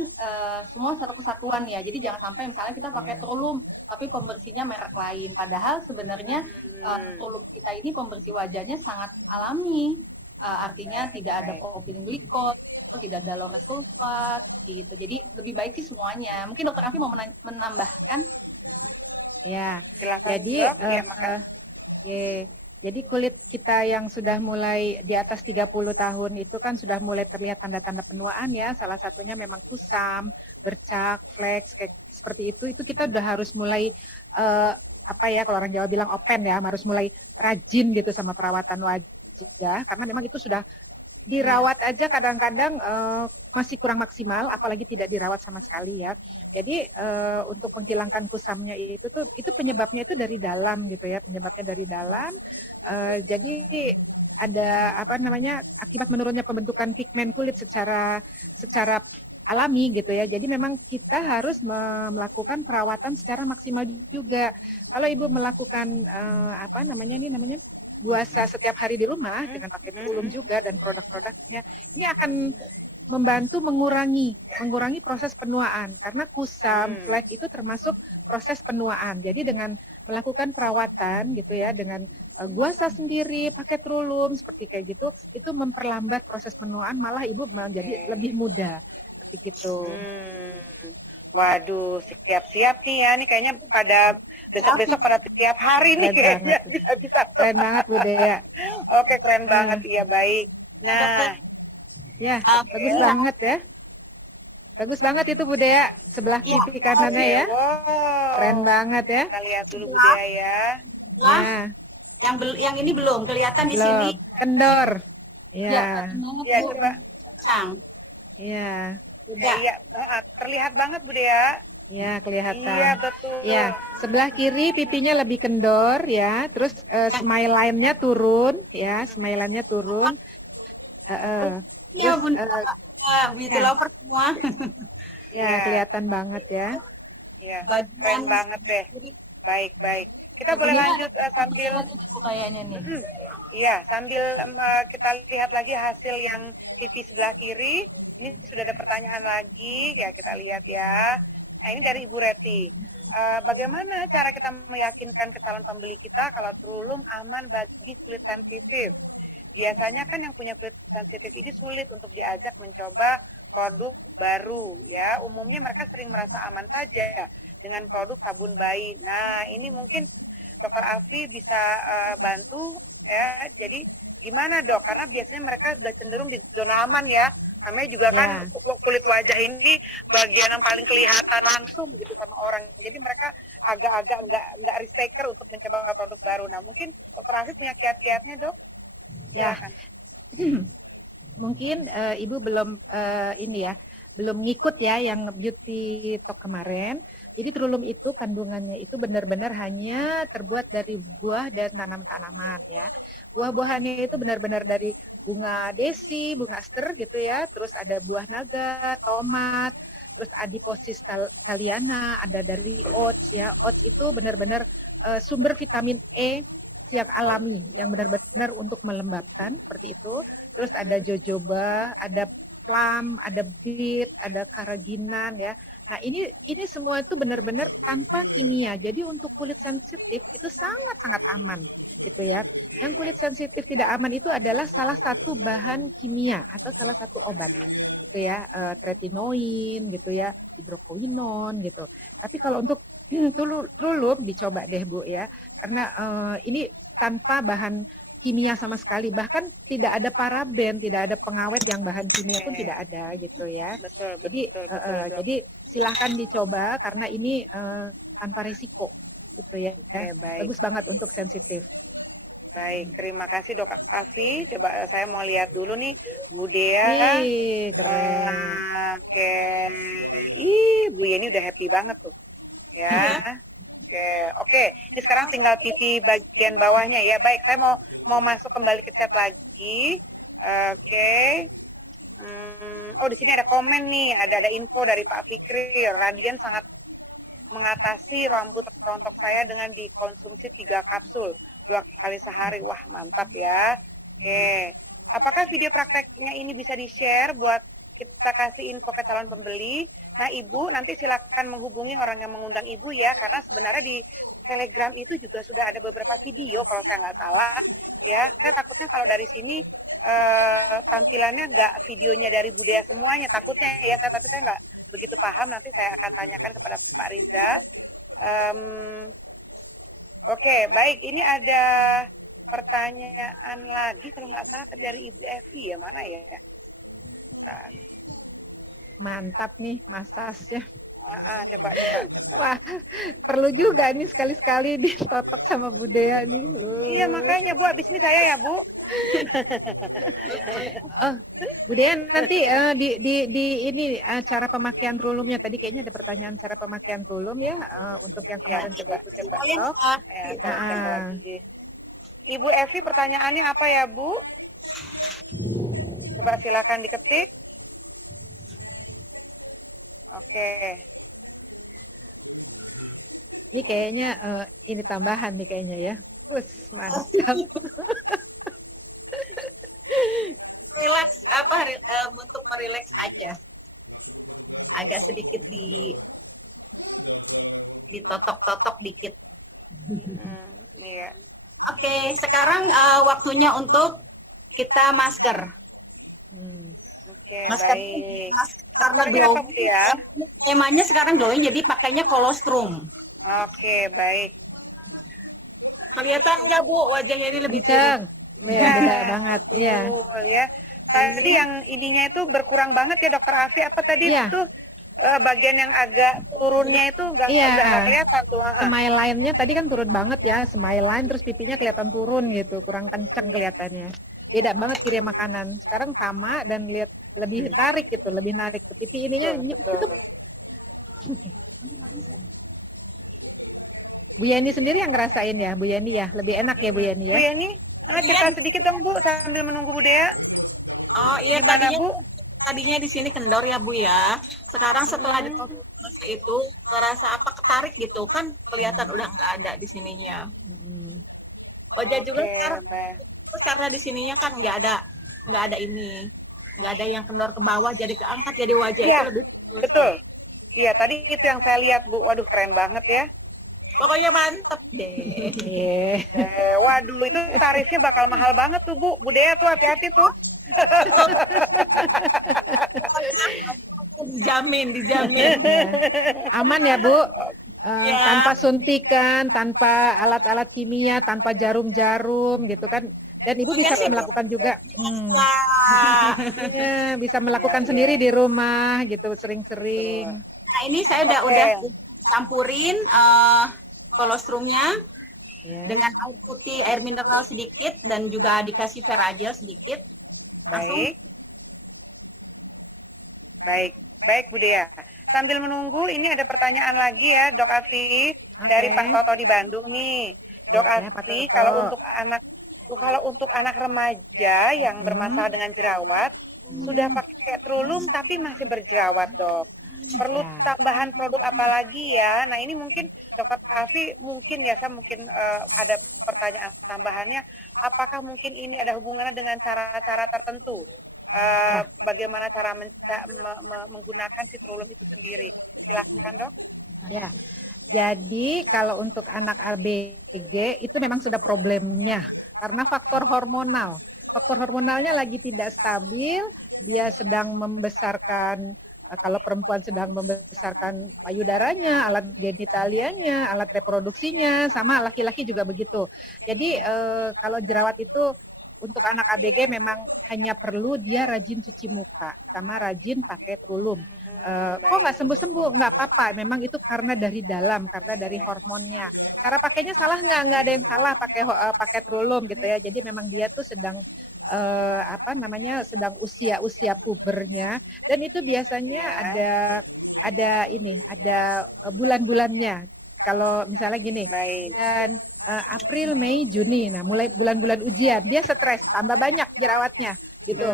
semua satu kesatuan ya. Jadi jangan sampai misalnya kita pakai trulum tapi pembersihnya merek lain. Padahal sebenarnya trulum kita ini pembersih wajahnya sangat alami, artinya tidak ada propylene glikol, tidak ada lauryl sulfat, gitu. Jadi lebih baik sih semuanya. Mungkin Dokter Afi mau menambahkan? Ya. Silakan. Jadi jadi kulit kita yang sudah mulai di atas 30 tahun itu kan sudah mulai terlihat tanda-tanda penuaan ya. Salah satunya memang kusam, bercak, fleks, kayak seperti itu. Itu kita udah harus mulai kalau orang Jawa bilang open ya, harus mulai rajin gitu sama perawatan wajah karena memang itu sudah dirawat aja kadang-kadang masih kurang maksimal, apalagi tidak dirawat sama sekali ya. Jadi untuk menghilangkan kusamnya itu penyebabnya itu dari dalam gitu ya, penyebabnya dari dalam. Jadi ada akibat menurunnya pembentukan pigmen kulit secara alami gitu ya. Jadi memang kita harus melakukan perawatan secara maksimal juga. Kalau Ibu melakukan Gua Sha setiap hari di rumah dengan pakai trulum juga dan produk-produknya, ini akan membantu mengurangi proses penuaan karena kusam, flek itu termasuk proses penuaan. Jadi dengan melakukan perawatan gitu ya, dengan Gua Sha sendiri pakai trulum seperti kayak gitu, itu memperlambat proses penuaan, malah Ibu menjadi lebih muda seperti gitu. Waduh, siap-siap nih ya, nih kayaknya pada besok-besok pada tiap hari nih kayaknya bisa-bisa. Keren banget Bu Dea. Oke, keren banget, iya baik. Nah, ya, bagus banget ya. Bagus banget itu Bu Dea, sebelah kiri kanannya ya. Wow. Keren banget ya. Kita lihat dulu Bu Dea ya. Nah, yang ini belum kelihatan di sini. Kendor. Ya, ya coba. Cang. Iya. Iya, terlihat banget Bu Dea. Ya, kelihatan. Iya, betul. Ya, sebelah kiri pipinya lebih kendor ya, terus smile line-nya turun ya, smile line-nya turun. Ya, Terus Bunda, beauty ya. lover semua. Ya, Iya. kelihatan banget ya. Iya, keren Bagian banget deh. kiri. Baik, baik. Kita boleh lanjut sambil Bu kayaknya nih. Iya, sambil kita lihat lagi hasil yang pipi sebelah kiri. Ini sudah ada pertanyaan lagi, ya kita lihat ya. Nah, ini dari Ibu Reti. Bagaimana cara kita meyakinkan ke calon pembeli kita kalau Trulum aman bagi kulit sensitif? Biasanya kan yang punya kulit sensitif ini sulit untuk diajak mencoba produk baru, ya. Umumnya mereka sering merasa aman saja dengan produk sabun bayi. Nah, ini mungkin Dr. Afi bisa bantu, ya. Jadi gimana dok? Karena biasanya mereka sudah cenderung di zona aman ya. Namanya juga kan kulit wajah ini bagian yang paling kelihatan langsung gitu sama orang. Jadi mereka agak-agak nggak risk taker untuk mencoba produk baru. Nah mungkin Dr. Afif punya kiat-kiatnya dok? Ya, mungkin Ibu belum belum ngikut ya yang beauty talk kemarin. Jadi Trulum itu kandungannya itu benar-benar hanya terbuat dari buah dan tanaman-tanaman ya. Buah-buahannya itu benar-benar dari bunga desi, bunga aster gitu ya. Terus ada buah naga, tomat, terus adiposis thaliana, ada dari oats ya. Oats itu benar-benar sumber vitamin E yang alami, yang benar-benar untuk melembabkan seperti itu. Terus ada jojoba, ada plum, ada beet, ada karaginan ya. Nah, ini semua itu benar-benar tanpa kimia. Jadi untuk kulit sensitif itu sangat-sangat aman gitu ya. Yang kulit sensitif tidak aman itu adalah salah satu bahan kimia atau salah satu obat gitu ya, tretinoin gitu ya, hidrokoinon gitu. Tapi kalau untuk Trulum dicoba deh Bu ya. Karena ini tanpa bahan kimia sama sekali, bahkan tidak ada paraben, tidak ada pengawet yang bahan kimia pun tidak ada gitu ya. Betul, jadi betul, jadi silahkan dicoba karena ini tanpa risiko gitu ya. baik. Bagus banget untuk sensitif. Baik, terima kasih Dok Afi. Coba saya mau lihat dulu nih Bu Dea. Keren. Oke. Bu Yeni udah happy banget tuh. Ya. Oke. Ini sekarang tinggal pipi bagian bawahnya ya. Baik, saya mau masuk kembali ke chat lagi. Oke. Oh, di sini ada komen nih, ada info dari Pak Fikri. Radian sangat mengatasi rambut rontok saya dengan dikonsumsi 3 kapsul 2 kali sehari. Wah, mantap ya. Oke. Apakah video prakteknya ini bisa di-share buat kita kasih info ke calon pembeli? Nah, Ibu nanti silakan menghubungi orang yang mengundang Ibu ya, karena sebenarnya di Telegram itu juga sudah ada beberapa video kalau saya nggak salah. Ya, saya takutnya kalau dari sini tampilannya nggak videonya dari Budaya semuanya, takutnya ya, tapi saya nggak begitu paham, nanti saya akan tanyakan kepada Pak Riza. Oke, baik, ini ada pertanyaan lagi kalau nggak salah dari Ibu Evi ya, mana ya? Bentar. Mantap nih masasnya. Coba. Wah, perlu juga nih sekali-sekali ditotok sama Bu Dea nih. Iya, makanya Bu, abis ini saya ya Bu. Bu Dea nanti di ini cara pemakaian Trulumnya, tadi kayaknya ada pertanyaan cara pemakaian Trulum ya, untuk yang kemarin coba ikut TikTok. Ibu Evi, pertanyaannya apa ya Bu? Coba silakan diketik. Oke. Ini kayaknya ini tambahan nih kayaknya ya. Mantap. Relax untuk merileks aja. Agak sedikit ditotok-totok dikit. Iya. Oke, sekarang waktunya untuk kita masker. Oke, masker baik. Karena glowing, ya? Temanya sekarang glowing, jadi pakainya colostrum. Oke, baik. Kelihatan nggak Bu, wajahnya ini lebih kencang. Beda banget, iya. Ya. Tadi yang ininya itu berkurang banget ya Dokter Afi, apa tadi itu bagian yang agak turunnya itu nggak kelihatan tuh. Smile line-nya tadi kan turun banget ya, smile line terus pipinya kelihatan turun gitu, kurang kenceng kelihatannya. Beda banget kirim makanan. Sekarang sama dan lihat lebih tarik gitu, lebih narik ke pipi ininya. Bu Yeni sendiri yang ngerasain ya, Bu Yeni ya, lebih enak ya Bu Yeni ya. Bu Yeni, cerita sedikit dong Bu sambil menunggu Bu Dea. Oh iya, Gimana tadinya Bu? tadinya di sini kendor ya Bu ya. Sekarang setelah di itu terasa apa ketarik gitu kan, kelihatan udah nggak ada di sininya. Wajah juga sekarang baik. terus karena di sininya kan nggak ada ini, nggak ada yang kendor ke bawah jadi keangkat, jadi wajah Iya, itu lebih halus. betul. Iya, tadi itu yang saya lihat Bu. Waduh, keren banget ya. Pokoknya mantep deh. Waduh, itu tarifnya bakal mahal banget tuh Bu. Bu Dea tuh hati-hati tuh. Dijamin. Aman ya Bu. Ya. Tanpa suntikan, tanpa alat-alat kimia, tanpa jarum-jarum gitu kan. Dan Ibu bisa melakukan juga. Iya, bisa melakukan sendiri di rumah gitu, sering-sering. Nah ini saya udah campurin kolostrumnya dengan air putih, air mineral sedikit, dan juga dikasih Feragel sedikit. Baik Bu Dea. Sambil menunggu, ini ada pertanyaan lagi ya, Dok Afi, dari Pak Toto di Bandung nih. Dok Afi, kalau untuk anak remaja yang bermasalah dengan jerawat, sudah pakai Trulum tapi masih berjerawat, Dok. Perlu tambahan produk apa lagi ya? Nah, ini mungkin Dr. Afi ada pertanyaan tambahannya, apakah mungkin ini ada hubungannya dengan cara-cara tertentu? Bagaimana cara menggunakan si Trulum itu sendiri? Silakan, Dok. Ya. Jadi kalau untuk anak ABG itu memang sudah problemnya karena faktor hormonal. Faktor hormonalnya lagi tidak stabil, dia sedang membesarkan, kalau perempuan sedang membesarkan payudaranya, alat genitalianya, alat reproduksinya, sama laki-laki juga begitu. Jadi kalau jerawat itu untuk anak ABG memang hanya perlu dia rajin cuci muka sama rajin pakai Trulum. Kok nggak sembuh-sembuh? Nggak apa-apa. Memang itu karena dari dalam, karena dari hormonnya. Cara pakainya salah nggak? Nggak ada yang salah pakai Trulum gitu ya. Jadi memang dia tuh sedang sedang usia pubernya, dan itu biasanya ada bulan-bulannya. Kalau misalnya gini, dan April, Mei, Juni. Nah, mulai bulan-bulan ujian, dia stres, tambah banyak jerawatnya gitu.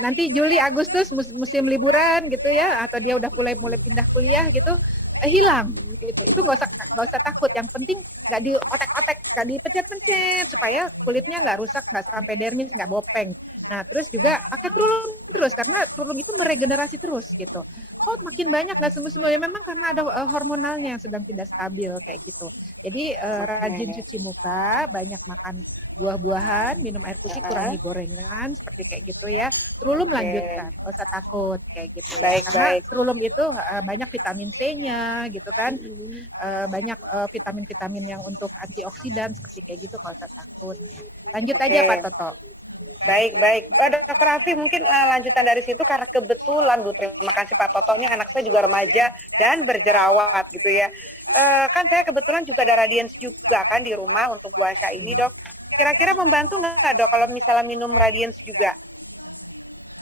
Nanti Juli, Agustus musim liburan gitu ya, atau dia udah mulai pindah kuliah gitu, hilang gitu. Itu nggak usah takut. Yang penting nggak diotek-otek, nggak dipencet-pencet supaya kulitnya nggak rusak, nggak sampai dermis, nggak bopeng. Nah, terus juga pakai Trulum terus karena Trulum itu meregenerasi terus gitu. Kok makin banyak nggak sembuh-sembuh ya, memang karena ada hormonalnya yang sedang tidak stabil kayak gitu. Jadi rajin cuci muka, banyak makan buah-buahan, minum air putih, kurangi gorengan, seperti kayak gitu ya. Trulum lanjutkan, nggak usah takut kayak gitu ya. Karena Trulum itu banyak vitamin C-nya gitu kan, banyak vitamin-vitamin yang untuk antioksidan seperti kayak gitu, nggak usah takut. Lanjut aja Pak Toto. Baik. Dr. Afi, mungkin lanjutan dari situ karena kebetulan Bu, terima kasih Pak Toto, ini anak saya juga remaja dan berjerawat gitu ya. Kan saya kebetulan juga ada Radiance juga kan di rumah untuk guasha ini, Dok. Kira-kira membantu nggak Dok kalau misalnya minum Radiance juga?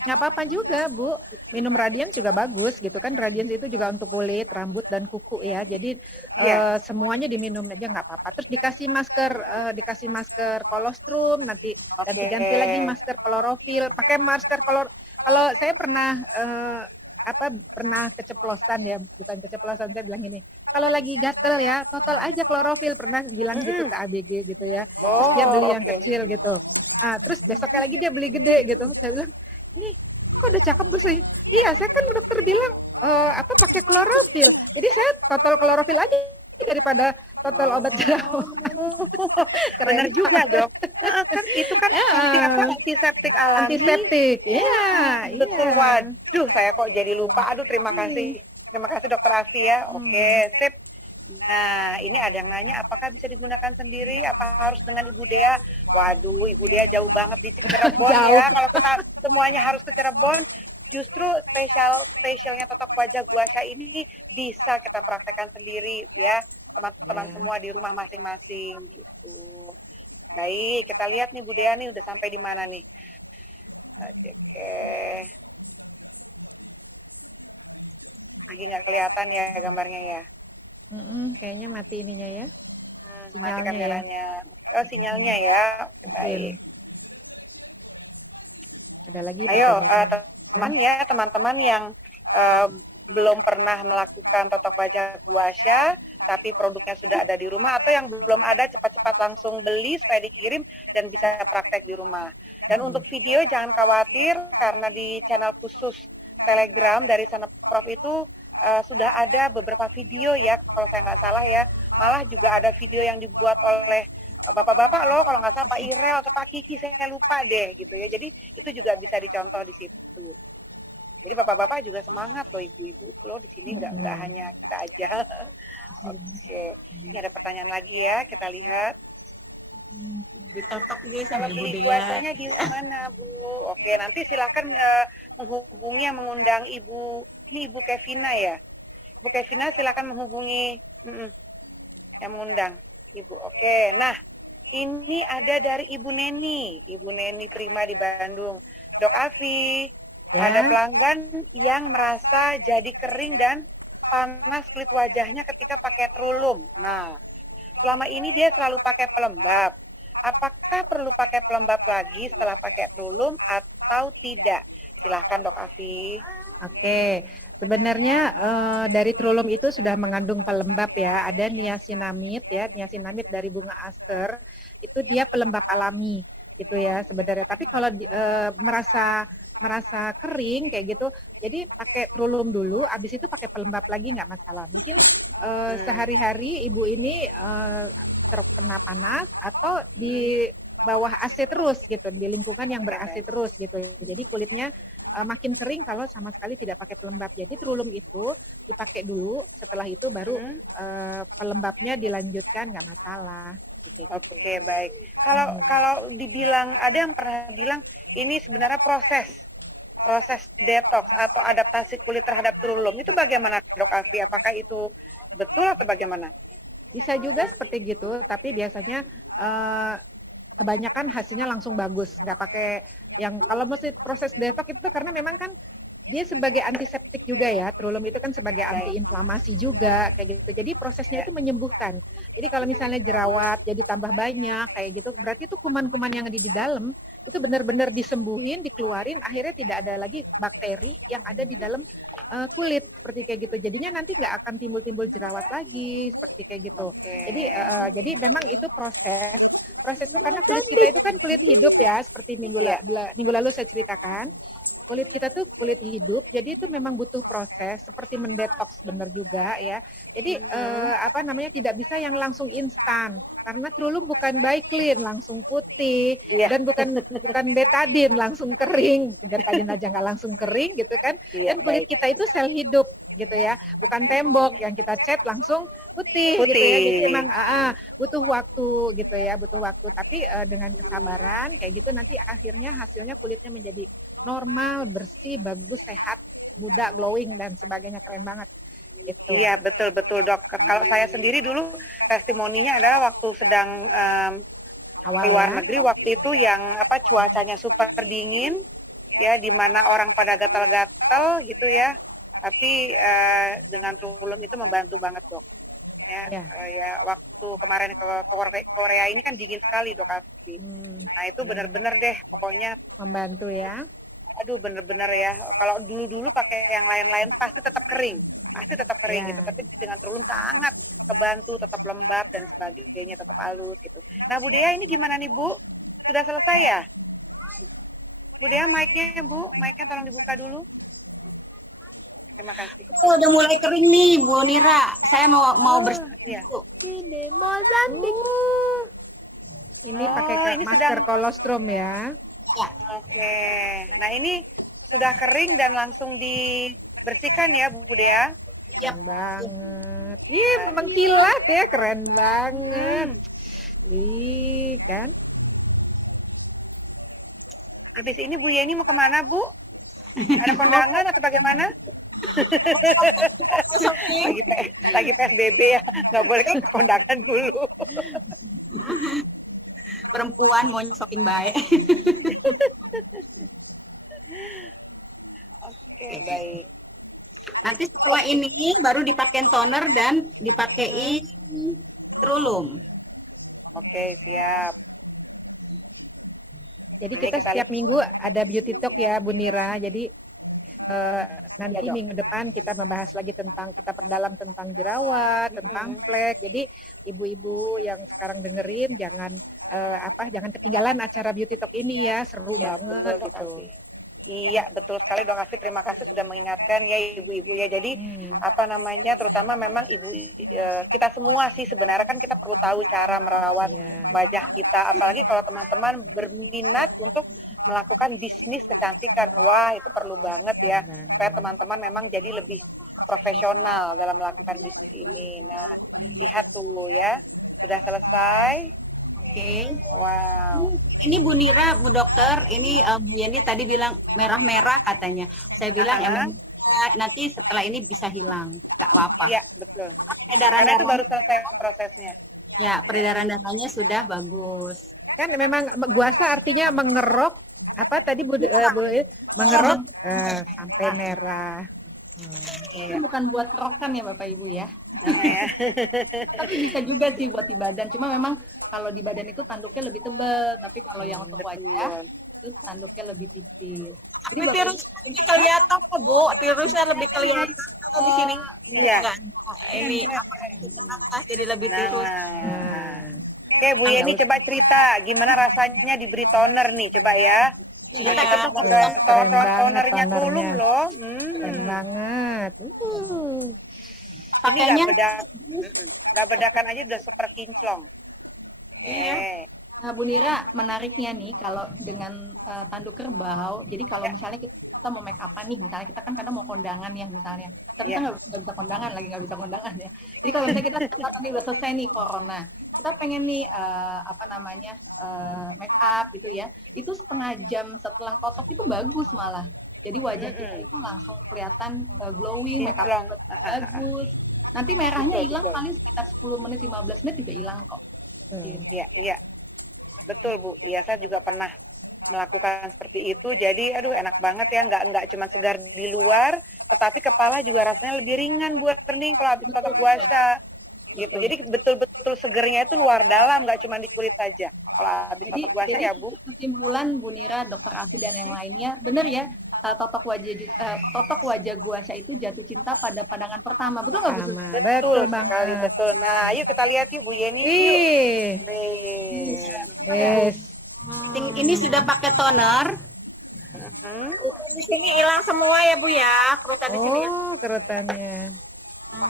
Nggak apa-apa juga, Bu. Minum Radiance juga bagus gitu kan. Radiance itu juga untuk kulit, rambut, dan kuku ya. Jadi semuanya diminum aja nggak apa-apa. Terus dikasih masker kolostrum, nanti ganti-ganti lagi masker klorofil. Pakai masker kalau saya pernah pernah keceplosan ya, bukan keceplosan, saya bilang gini, kalau lagi gatel ya, total aja klorofil, pernah bilang gitu ke ABG gitu ya. Terus dia beli yang kecil gitu. Terus besoknya lagi dia beli gede gitu. Saya bilang, nih kok udah cakep Bu sih? Iya, saya kan dokter bilang pakai klorofil. Jadi saya total klorofil aja daripada total obat jerawat. Benar juga, Dok. Kan itu kan antiseptik alami. Antiseptik. Iya, betul. Waduh, saya kok jadi lupa. Aduh, terima kasih. Terima kasih Dokter Afi ya. Oke, sip. Nah, ini ada yang nanya, apakah bisa digunakan sendiri? Apa harus dengan Ibu Dea? Waduh, Ibu Dea jauh banget di Cirebon ya. Kalau kita semuanya harus ke Cirebon, justru spesialnya Totok Wajah Guasha ini bisa kita praktekkan sendiri ya, teman-teman semua di rumah masing-masing gitu. Baik, kita lihat nih Bu Dea nih udah sampai di mana nih. Oke. Lagi nggak kelihatan ya gambarnya ya. Kayaknya mati ininya ya. Mati Sinyalnya ya. kameranya. Oh, sinyalnya ya. Oke, baik. Ada lagi Ayo, pertanyaan? teman-teman yang belum pernah melakukan totok wajah guasha, tapi produknya sudah ada di rumah, atau yang belum ada, cepat-cepat langsung beli supaya dikirim dan bisa praktek di rumah. Dan untuk video jangan khawatir, karena di channel khusus Telegram dari Sana Prof itu sudah ada beberapa video ya, kalau saya nggak salah ya. Malah juga ada video yang dibuat oleh bapak-bapak loh, kalau nggak salah Pak Irel atau Pak Kiki, saya lupa deh gitu ya. Jadi itu juga bisa dicontoh di situ. Jadi bapak-bapak juga semangat loh, ibu-ibu loh di sini, nggak hanya kita aja. Oke, ini ada pertanyaan lagi ya, kita lihat. Ditotok dia sama Kalau Ibu beli Dea. kuasanya di mana, Bu? Oke, nanti silakan menghubungi, mengundang Ibu, ini Ibu Kevina ya. Ibu Kevina silakan menghubungi yang mengundang Ibu. Oke, nah ini ada dari Ibu Neni Prima di Bandung. Dok Afi, ada pelanggan yang merasa jadi kering dan panas kulit wajahnya ketika pakai Trulum. Nah, selama ini dia selalu pakai pelembab. Apakah perlu pakai pelembab lagi setelah pakai Trulum atau tidak? Silahkan Dok Afi. Oke, sebenarnya dari Trulum itu sudah mengandung pelembab ya. Ada niacinamide ya, niacinamide dari bunga aster. Itu dia pelembab alami gitu ya sebenarnya. Tapi kalau merasa kering kayak gitu, jadi pakai Trulum dulu, abis itu pakai pelembab lagi nggak masalah. Mungkin sehari-hari ibu ini terkena panas atau di bawah AC terus gitu, di lingkungan yang ber-AC terus gitu. Jadi kulitnya makin kering kalau sama sekali tidak pakai pelembab. Jadi Trulum itu dipakai dulu, setelah itu baru pelembabnya dilanjutkan, nggak masalah. Oke, baik. Kalau dibilang, ada yang pernah bilang ini sebenarnya proses detox atau adaptasi kulit terhadap Trulum, itu bagaimana Dok Afi? Apakah itu betul atau bagaimana? Bisa juga seperti gitu, tapi biasanya kebanyakan hasilnya langsung bagus, nggak pakai yang, kalau mesti proses detox itu karena memang kan dia sebagai antiseptik juga ya, Trulum itu kan sebagai antiinflamasi juga kayak gitu. Jadi prosesnya itu menyembuhkan. Jadi kalau misalnya jerawat jadi tambah banyak kayak gitu, berarti itu kuman-kuman yang ada di dalam itu benar-benar disembuhin, dikeluarin, akhirnya tidak ada lagi bakteri yang ada di dalam kulit seperti kayak gitu. Jadinya nanti nggak akan timbul-timbul jerawat lagi seperti kayak gitu. Jadi memang itu proses itu karena kulit kita itu kan kulit hidup ya, seperti minggu lalu saya ceritakan. Kulit kita tuh kulit hidup, jadi itu memang butuh proses seperti mendetoks, benar juga ya. Jadi tidak bisa yang langsung instan, karena Trulum bukan by clean langsung putih dan bukan betadine langsung kering. Betadine aja nggak langsung kering gitu kan. Dan kulit kita itu sel hidup gitu ya, bukan tembok yang kita cat langsung putih gitu ya. Jadi emang butuh waktu gitu ya, butuh waktu. Tapi dengan kesabaran kayak gitu nanti akhirnya hasilnya kulitnya menjadi normal, bersih, bagus, sehat, muda, glowing dan sebagainya, keren banget. Gitu. Iya, betul Dok. Kalau saya sendiri dulu testimoninya adalah waktu sedang keluar negeri, waktu itu yang cuacanya super dingin ya, di mana orang pada gatal-gatal gitu ya. Tapi dengan Trulum itu membantu banget Dok. Ya, waktu kemarin ke Korea ini kan dingin sekali Dok Afi. Nah itu benar-benar deh pokoknya membantu ya. Aduh benar-benar ya. Kalau dulu pakai yang lain-lain pasti tetap kering gitu. Tapi dengan Trulum sangat kebantu, tetap lembab dan sebagainya, tetap halus gitu. Nah Bu Dea ini gimana nih Bu? Sudah selesai ya? Bu Dea mic-nya Bu, mic-nya tolong dibuka dulu. Terima kasih. Udah mulai kering nih Bu Nira. Saya mau bersih. Iya. Ini Mozambik. Ini pakai masker kolostrum ya. Ya. Oke. Nah ini sudah kering dan langsung dibersihkan ya Bu Dea. Keren banget. Ih, mengkilat ya, keren banget. Ih, kan. Habis ini Bu Yeni mau kemana Bu? Ada kondangan atau bagaimana? lagi PSBB ya, nggak boleh ke kondangan dulu. Perempuan mau shopping baik. Oke, baik. Nanti setelah ini baru dipakai toner dan dipakai Trulum. Oke, siap. Jadi Ini kita kita setiap minggu ada beauty talk ya Bu Nira. Jadi nanti Dok. minggu depan kita membahas lagi tentang, kita perdalam tentang jerawat, tentang flek. Jadi ibu-ibu yang sekarang dengerin jangan jangan ketinggalan acara beauty talk ini ya, seru Ya, banget betul, Dok gitu. Afi. Iya, betul sekali Dok Afi. Terima kasih sudah mengingatkan ya ibu-ibu ya. Jadi terutama memang ibu kita semua sih sebenarnya kan kita perlu tahu cara merawat Iya. wajah kita. Apalagi kalau teman-teman berminat untuk melakukan bisnis kecantikan. Wah, itu perlu banget ya. Supaya teman-teman memang jadi lebih profesional dalam melakukan bisnis ini. Nah, lihat tuh ya. Sudah selesai. Oke. Wow. Ini Bu Nira, Bu Dokter, ini Bu Yani tadi bilang merah-merah katanya. Saya bilang nanti setelah ini bisa hilang, nggak apa-apa. Iya, betul. Peredaran Karena itu baru darah, selesai prosesnya. ya peredaran darahnya sudah bagus. Kan memang guasa artinya mengerok, apa tadi Bu, mengerok sampai merah. Itu bukan buat kerokan ya Bapak Ibu ya. Nah, ya. Tapi bisa juga sih buat di badan. Cuma memang kalau di badan itu tanduknya lebih tebal. Tapi kalau yang untuk wajah itu tanduknya lebih tipis. Jadi Tapi Bapak tirusnya lebih kelihatan kok Bu, tirusnya lebih kelihatan. Di sini Iya. enggak. Ini apa di atas jadi lebih tirus. Oke, Bu Yeni coba cerita gimana rasanya diberi toner nih, coba ya. Iya. Kita Keren banget tonernya tonernya. Trulum loh. Keren banget. Ini Pakainya nggak bedakan aja udah super kinclong. Iya. Nah, Bu Nira, menariknya nih kalau dengan tanduk kerbau, jadi kalau misalnya kita mau make up nih, misalnya kita kan kadang mau kondangan ya misalnya, tapi kita nggak bisa kondangan lagi, nggak bisa kondangan ya. Jadi kalau misalnya kita tadi udah selesai nih corona, kita pengen nih make up gitu ya, itu setengah jam setelah totok itu bagus malah. Jadi wajah kita itu langsung kelihatan glowing, make up bagus. Nanti merahnya hilang paling sekitar 10 menit, 15 menit juga hilang kok. Iya. Betul Bu, iya saya juga pernah melakukan seperti itu. Jadi aduh enak banget ya, nggak cuma segar di luar, tetapi kepala juga rasanya lebih ringan buat kening kalau habis totok puasa. Gitu. Jadi betul-betul segernya itu luar dalam, nggak cuma di kulit saja. Kalau habis totok puasa ya Bu. Kesimpulan Bu Nira, Dokter Afi dan yang lainnya, benar ya? Totok wajah guasha itu jatuh cinta pada pandangan pertama, betul nggak Bu? Betul sekali, betul. Nah, yuk kita lihat yuk Bu Yeni. ini sudah pakai toner. Di sini hilang semua ya Bu ya, kerutan di sini. Oh, kerutannya.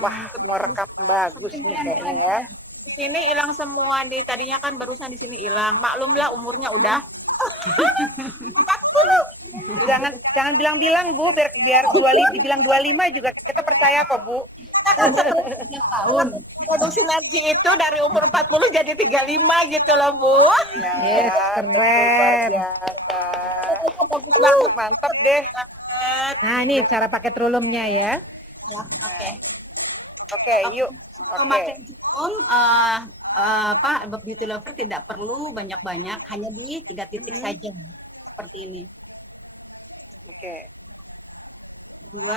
Wah, mau rekam bagus nih kayaknya ya. Di sini hilang semua, tadinya kan barusan di sini hilang. Maklumlah umurnya udah 40. Jangan bilang-bilang Bu, biar dibilang 25 juga kita percaya kok Bu. Kita kan tahun produksi energi itu dari umur 40 jadi 35 gitu loh Bu. Yes, keren. Biasa. Bagus banget, mantap deh. Nah, ini cara pakai Trulumnya ya. Oke, yuk. Memakai Trulum, beauty lover tidak perlu banyak-banyak, hanya di 3 titik saja, seperti ini. Oke. 2,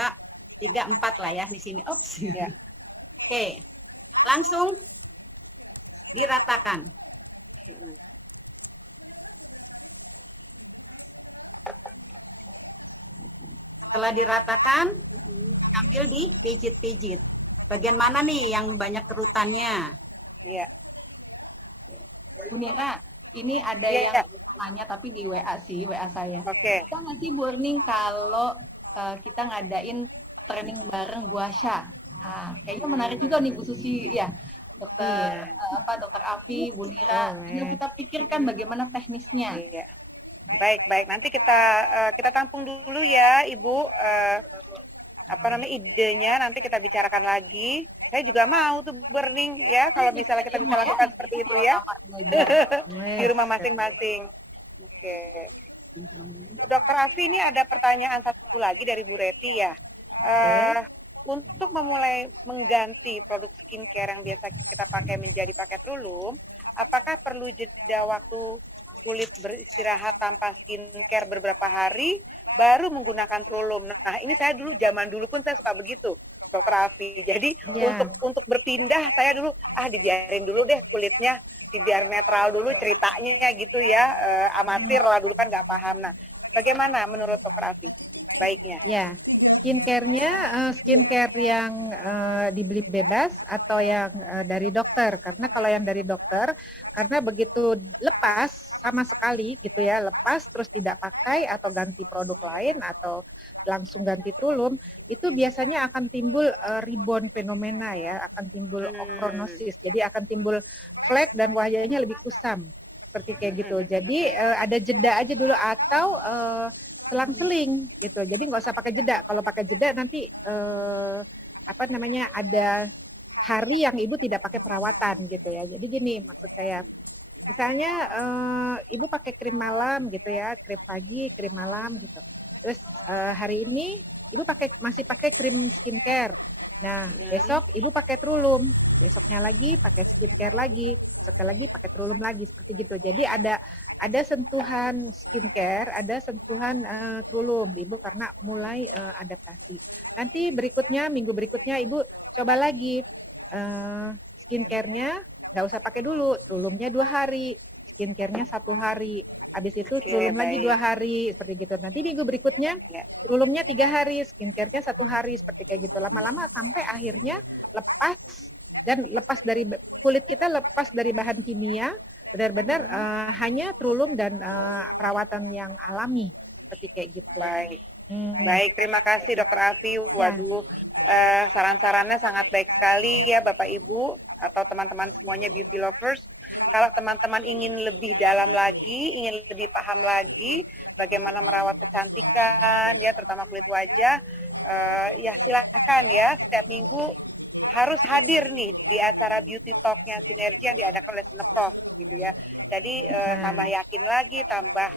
3, 4 lah ya di sini. Ops. Ya. Oke, langsung diratakan. Setelah diratakan, ambil dipijit-pijit. Bagian mana nih yang banyak kerutannya? Iya. Bu Nira, ini ada yang tanya tapi di WA sih, WA saya. Oke. Bisa nggak sih Bu Erning kalau kita ngadain training bareng guasha? Kayaknya menarik juga nih Bu Susi ya, Dokter Afi, Bu Nira. Yuk kita pikirkan bagaimana teknisnya. Iya. Baik. Nanti kita tampung dulu ya, Ibu. Idenya nanti kita bicarakan lagi. Saya juga mau tuh burning ya, kalau misalnya kita bisa lakukan seperti itu ya. Di rumah masing-masing. Oke. Dokter Afi, ini ada pertanyaan satu lagi dari Bu Reti ya. Untuk memulai mengganti produk skincare yang biasa kita pakai menjadi pakai Trulum, apakah perlu jeda waktu kulit beristirahat tanpa skincare beberapa hari baru menggunakan Trulum. Nah, ini saya dulu zaman dulu pun saya suka begitu, Dokter Afi. Jadi untuk berpindah saya dulu dibiarin dulu deh kulitnya, dibiar netral dulu ceritanya gitu ya, amatir lah dulu kan nggak paham. Nah, bagaimana menurut Dokter Afi baiknya? Ya, skincare yang dibeli bebas atau yang dari dokter. Karena kalau yang dari dokter, karena begitu lepas sama sekali gitu ya, lepas terus tidak pakai atau ganti produk lain atau langsung ganti Trulum, itu biasanya akan timbul rebound fenomena ya, akan timbul ochronosis. Jadi akan timbul flek dan wajahnya lebih kusam. Seperti kayak gitu. Jadi ada jeda aja dulu atau selang-seling gitu. Jadi nggak usah pakai jeda. Kalau pakai jeda nanti ada hari yang ibu tidak pakai perawatan gitu ya. Jadi gini maksud saya. Misalnya ibu pakai krim malam gitu ya, krim pagi, krim malam gitu. Terus hari ini ibu masih pakai krim skincare. Nah, besok ibu pakai Trulum. Besoknya lagi pakai skincare lagi, sekali lagi pakai Trulum lagi, seperti gitu. Jadi ada sentuhan skincare, ada sentuhan Trulum, Ibu karena mulai adaptasi. Nanti berikutnya, minggu berikutnya Ibu coba lagi skincare-nya, nggak usah pakai dulu, Trulumnya 2 hari, skincare-nya 1 hari. Habis itu Trulum lagi 2 hari, seperti gitu. Nanti minggu berikutnya Trulumnya 3 hari, skincare-nya 1 hari, seperti kayak gitu. Lama-lama sampai akhirnya lepas dari kulit kita, lepas dari bahan kimia, benar-benar hanya Trulum dan perawatan yang alami, seperti kayak gitu. Baik, baik. Terima kasih Dokter Afi. Waduh, saran-sarannya sangat baik sekali ya Bapak Ibu atau teman-teman semuanya beauty lovers. Kalau teman-teman ingin lebih dalam lagi, ingin lebih paham lagi bagaimana merawat kecantikan ya, terutama kulit wajah, ya silakan ya setiap minggu harus hadir nih di acara Beauty Talk-nya Sinergi yang diadakan oleh Seneprof gitu ya. Jadi tambah yakin lagi, tambah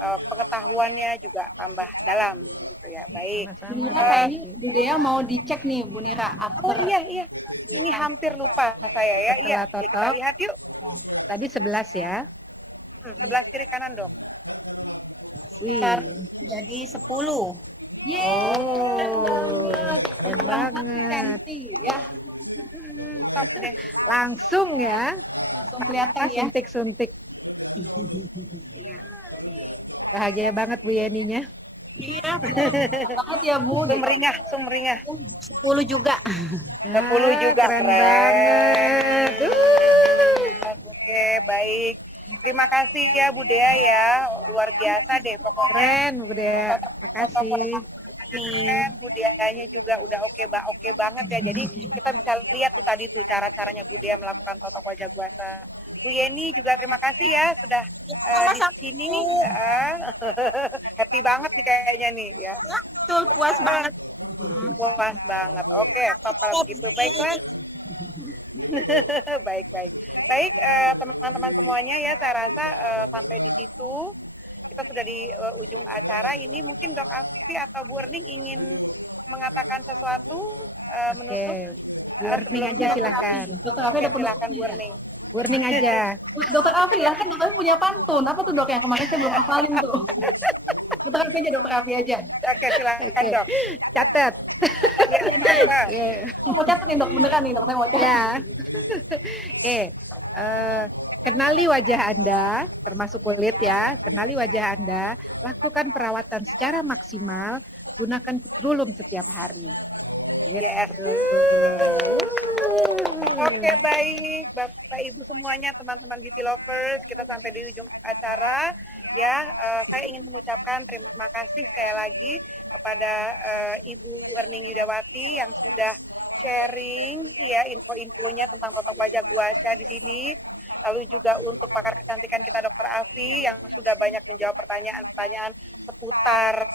pengetahuannya juga tambah dalam gitu ya. Baik. Bu Nira kayaknya Bu Dea mau dicek nih Bu Nira. Oh iya. Ini hampir lupa saya ya. Iya, kita lihat yuk. Tadi 11 ya. 11 kiri kanan, Dok. Wih, jadi 10. Keren banget. Ya. Top deh. Langsung ya. Langsung kelihatan ya. Suntik-suntik. Iya. Bahagia banget Bu Yeninya. Iya, banget ya Bu. Sumringah. 10 juga. 10 juga keren banget. Oke, baik. Terima kasih ya Bu Dea ya. Luar biasa deh pokoknya. Keren Bu Dea. Makasih. Keren, Bu Deanya juga udah oke banget ya. Jadi kita bisa lihat tuh tadi tuh cara-caranya Bu Dea melakukan totok wajah guasa. Bu Yeni juga terima kasih ya sudah di sini. Happy banget nih kayaknya nih ya. Betul, puas banget. Puas banget. Oke, top kalau begitu. Baiklah. Baik, teman-teman semuanya ya, saya rasa sampai di situ kita sudah di ujung acara ini. Mungkin Dok Afi atau Bu Erning ingin mengatakan sesuatu menutup. Bu Erning aja silakan. Dokter Afi ada silakan Bu Erning. Bu Erning aja. Dokter Afi lah, kan Dokter Afi punya pantun. Apa tuh Dok yang kemarin saya belum hafalin tuh? Dokter Afi aja, Dokter Afi aja. Oke, silakan Dok. Catat. Saya mau catat nih Dok, beneran nih Dok, saya mau catat. Ya. Oke. Kenali wajah Anda, termasuk kulit ya. Kenali wajah Anda, lakukan perawatan secara maksimal, gunakan Trulum setiap hari. Yes. Oke, baik Bapak Ibu semuanya, teman-teman beauty lovers, kita sampai di ujung acara ya. Saya ingin mengucapkan terima kasih sekali lagi kepada Ibu Erning Yudawati yang sudah sharing ya info-infonya tentang totok wajah guasha di sini. Lalu juga untuk pakar kecantikan kita Dr. Afi yang sudah banyak menjawab pertanyaan-pertanyaan seputar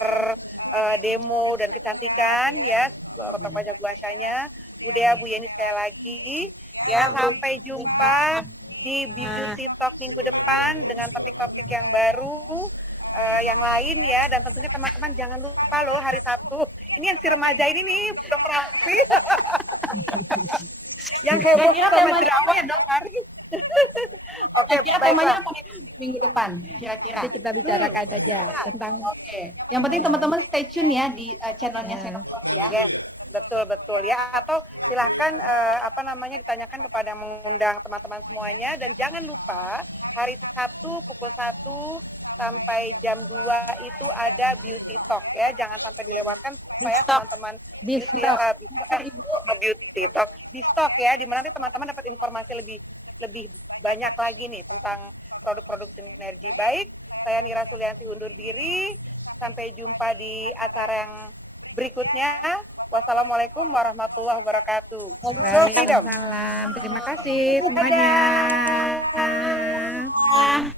demo dan kecantikan ya, totok wajah guashanya. Udah Bu Yeni sekali lagi ya, sampai jumpa di Beauty Talk minggu depan dengan topik-topik yang baru yang lain ya, dan tentunya teman-teman jangan lupa loh hari Sabtu ini yang si remaja ini nih Dr. Afi yang heboh sama jerawat ya Dok hari. Oke, Kira-kira baiklah. temanya apa nih minggu depan? Kira-kira. Nanti kita bicarakan aja tentang Oke. Yang penting teman-teman stay tune ya di channelnya Ya. Senoplus ya. Yes, betul ya. Atau silahkan ditanyakan kepada yang mengundang teman-teman semuanya, dan jangan lupa hari Sabtu pukul 1 sampai jam 2 itu ada beauty talk ya. Jangan sampai dilewatkan supaya Talk. teman-teman Bistok. beauty talk di stok ya, di mana nanti teman-teman dapat informasi lebih banyak lagi nih tentang produk-produk sinergi. Baik, saya Nira Sulianti undur diri. Sampai jumpa di acara yang berikutnya. Wassalamualaikum warahmatullahi wabarakatuh. Waalaikumsalam. Terima kasih semuanya. Dadah.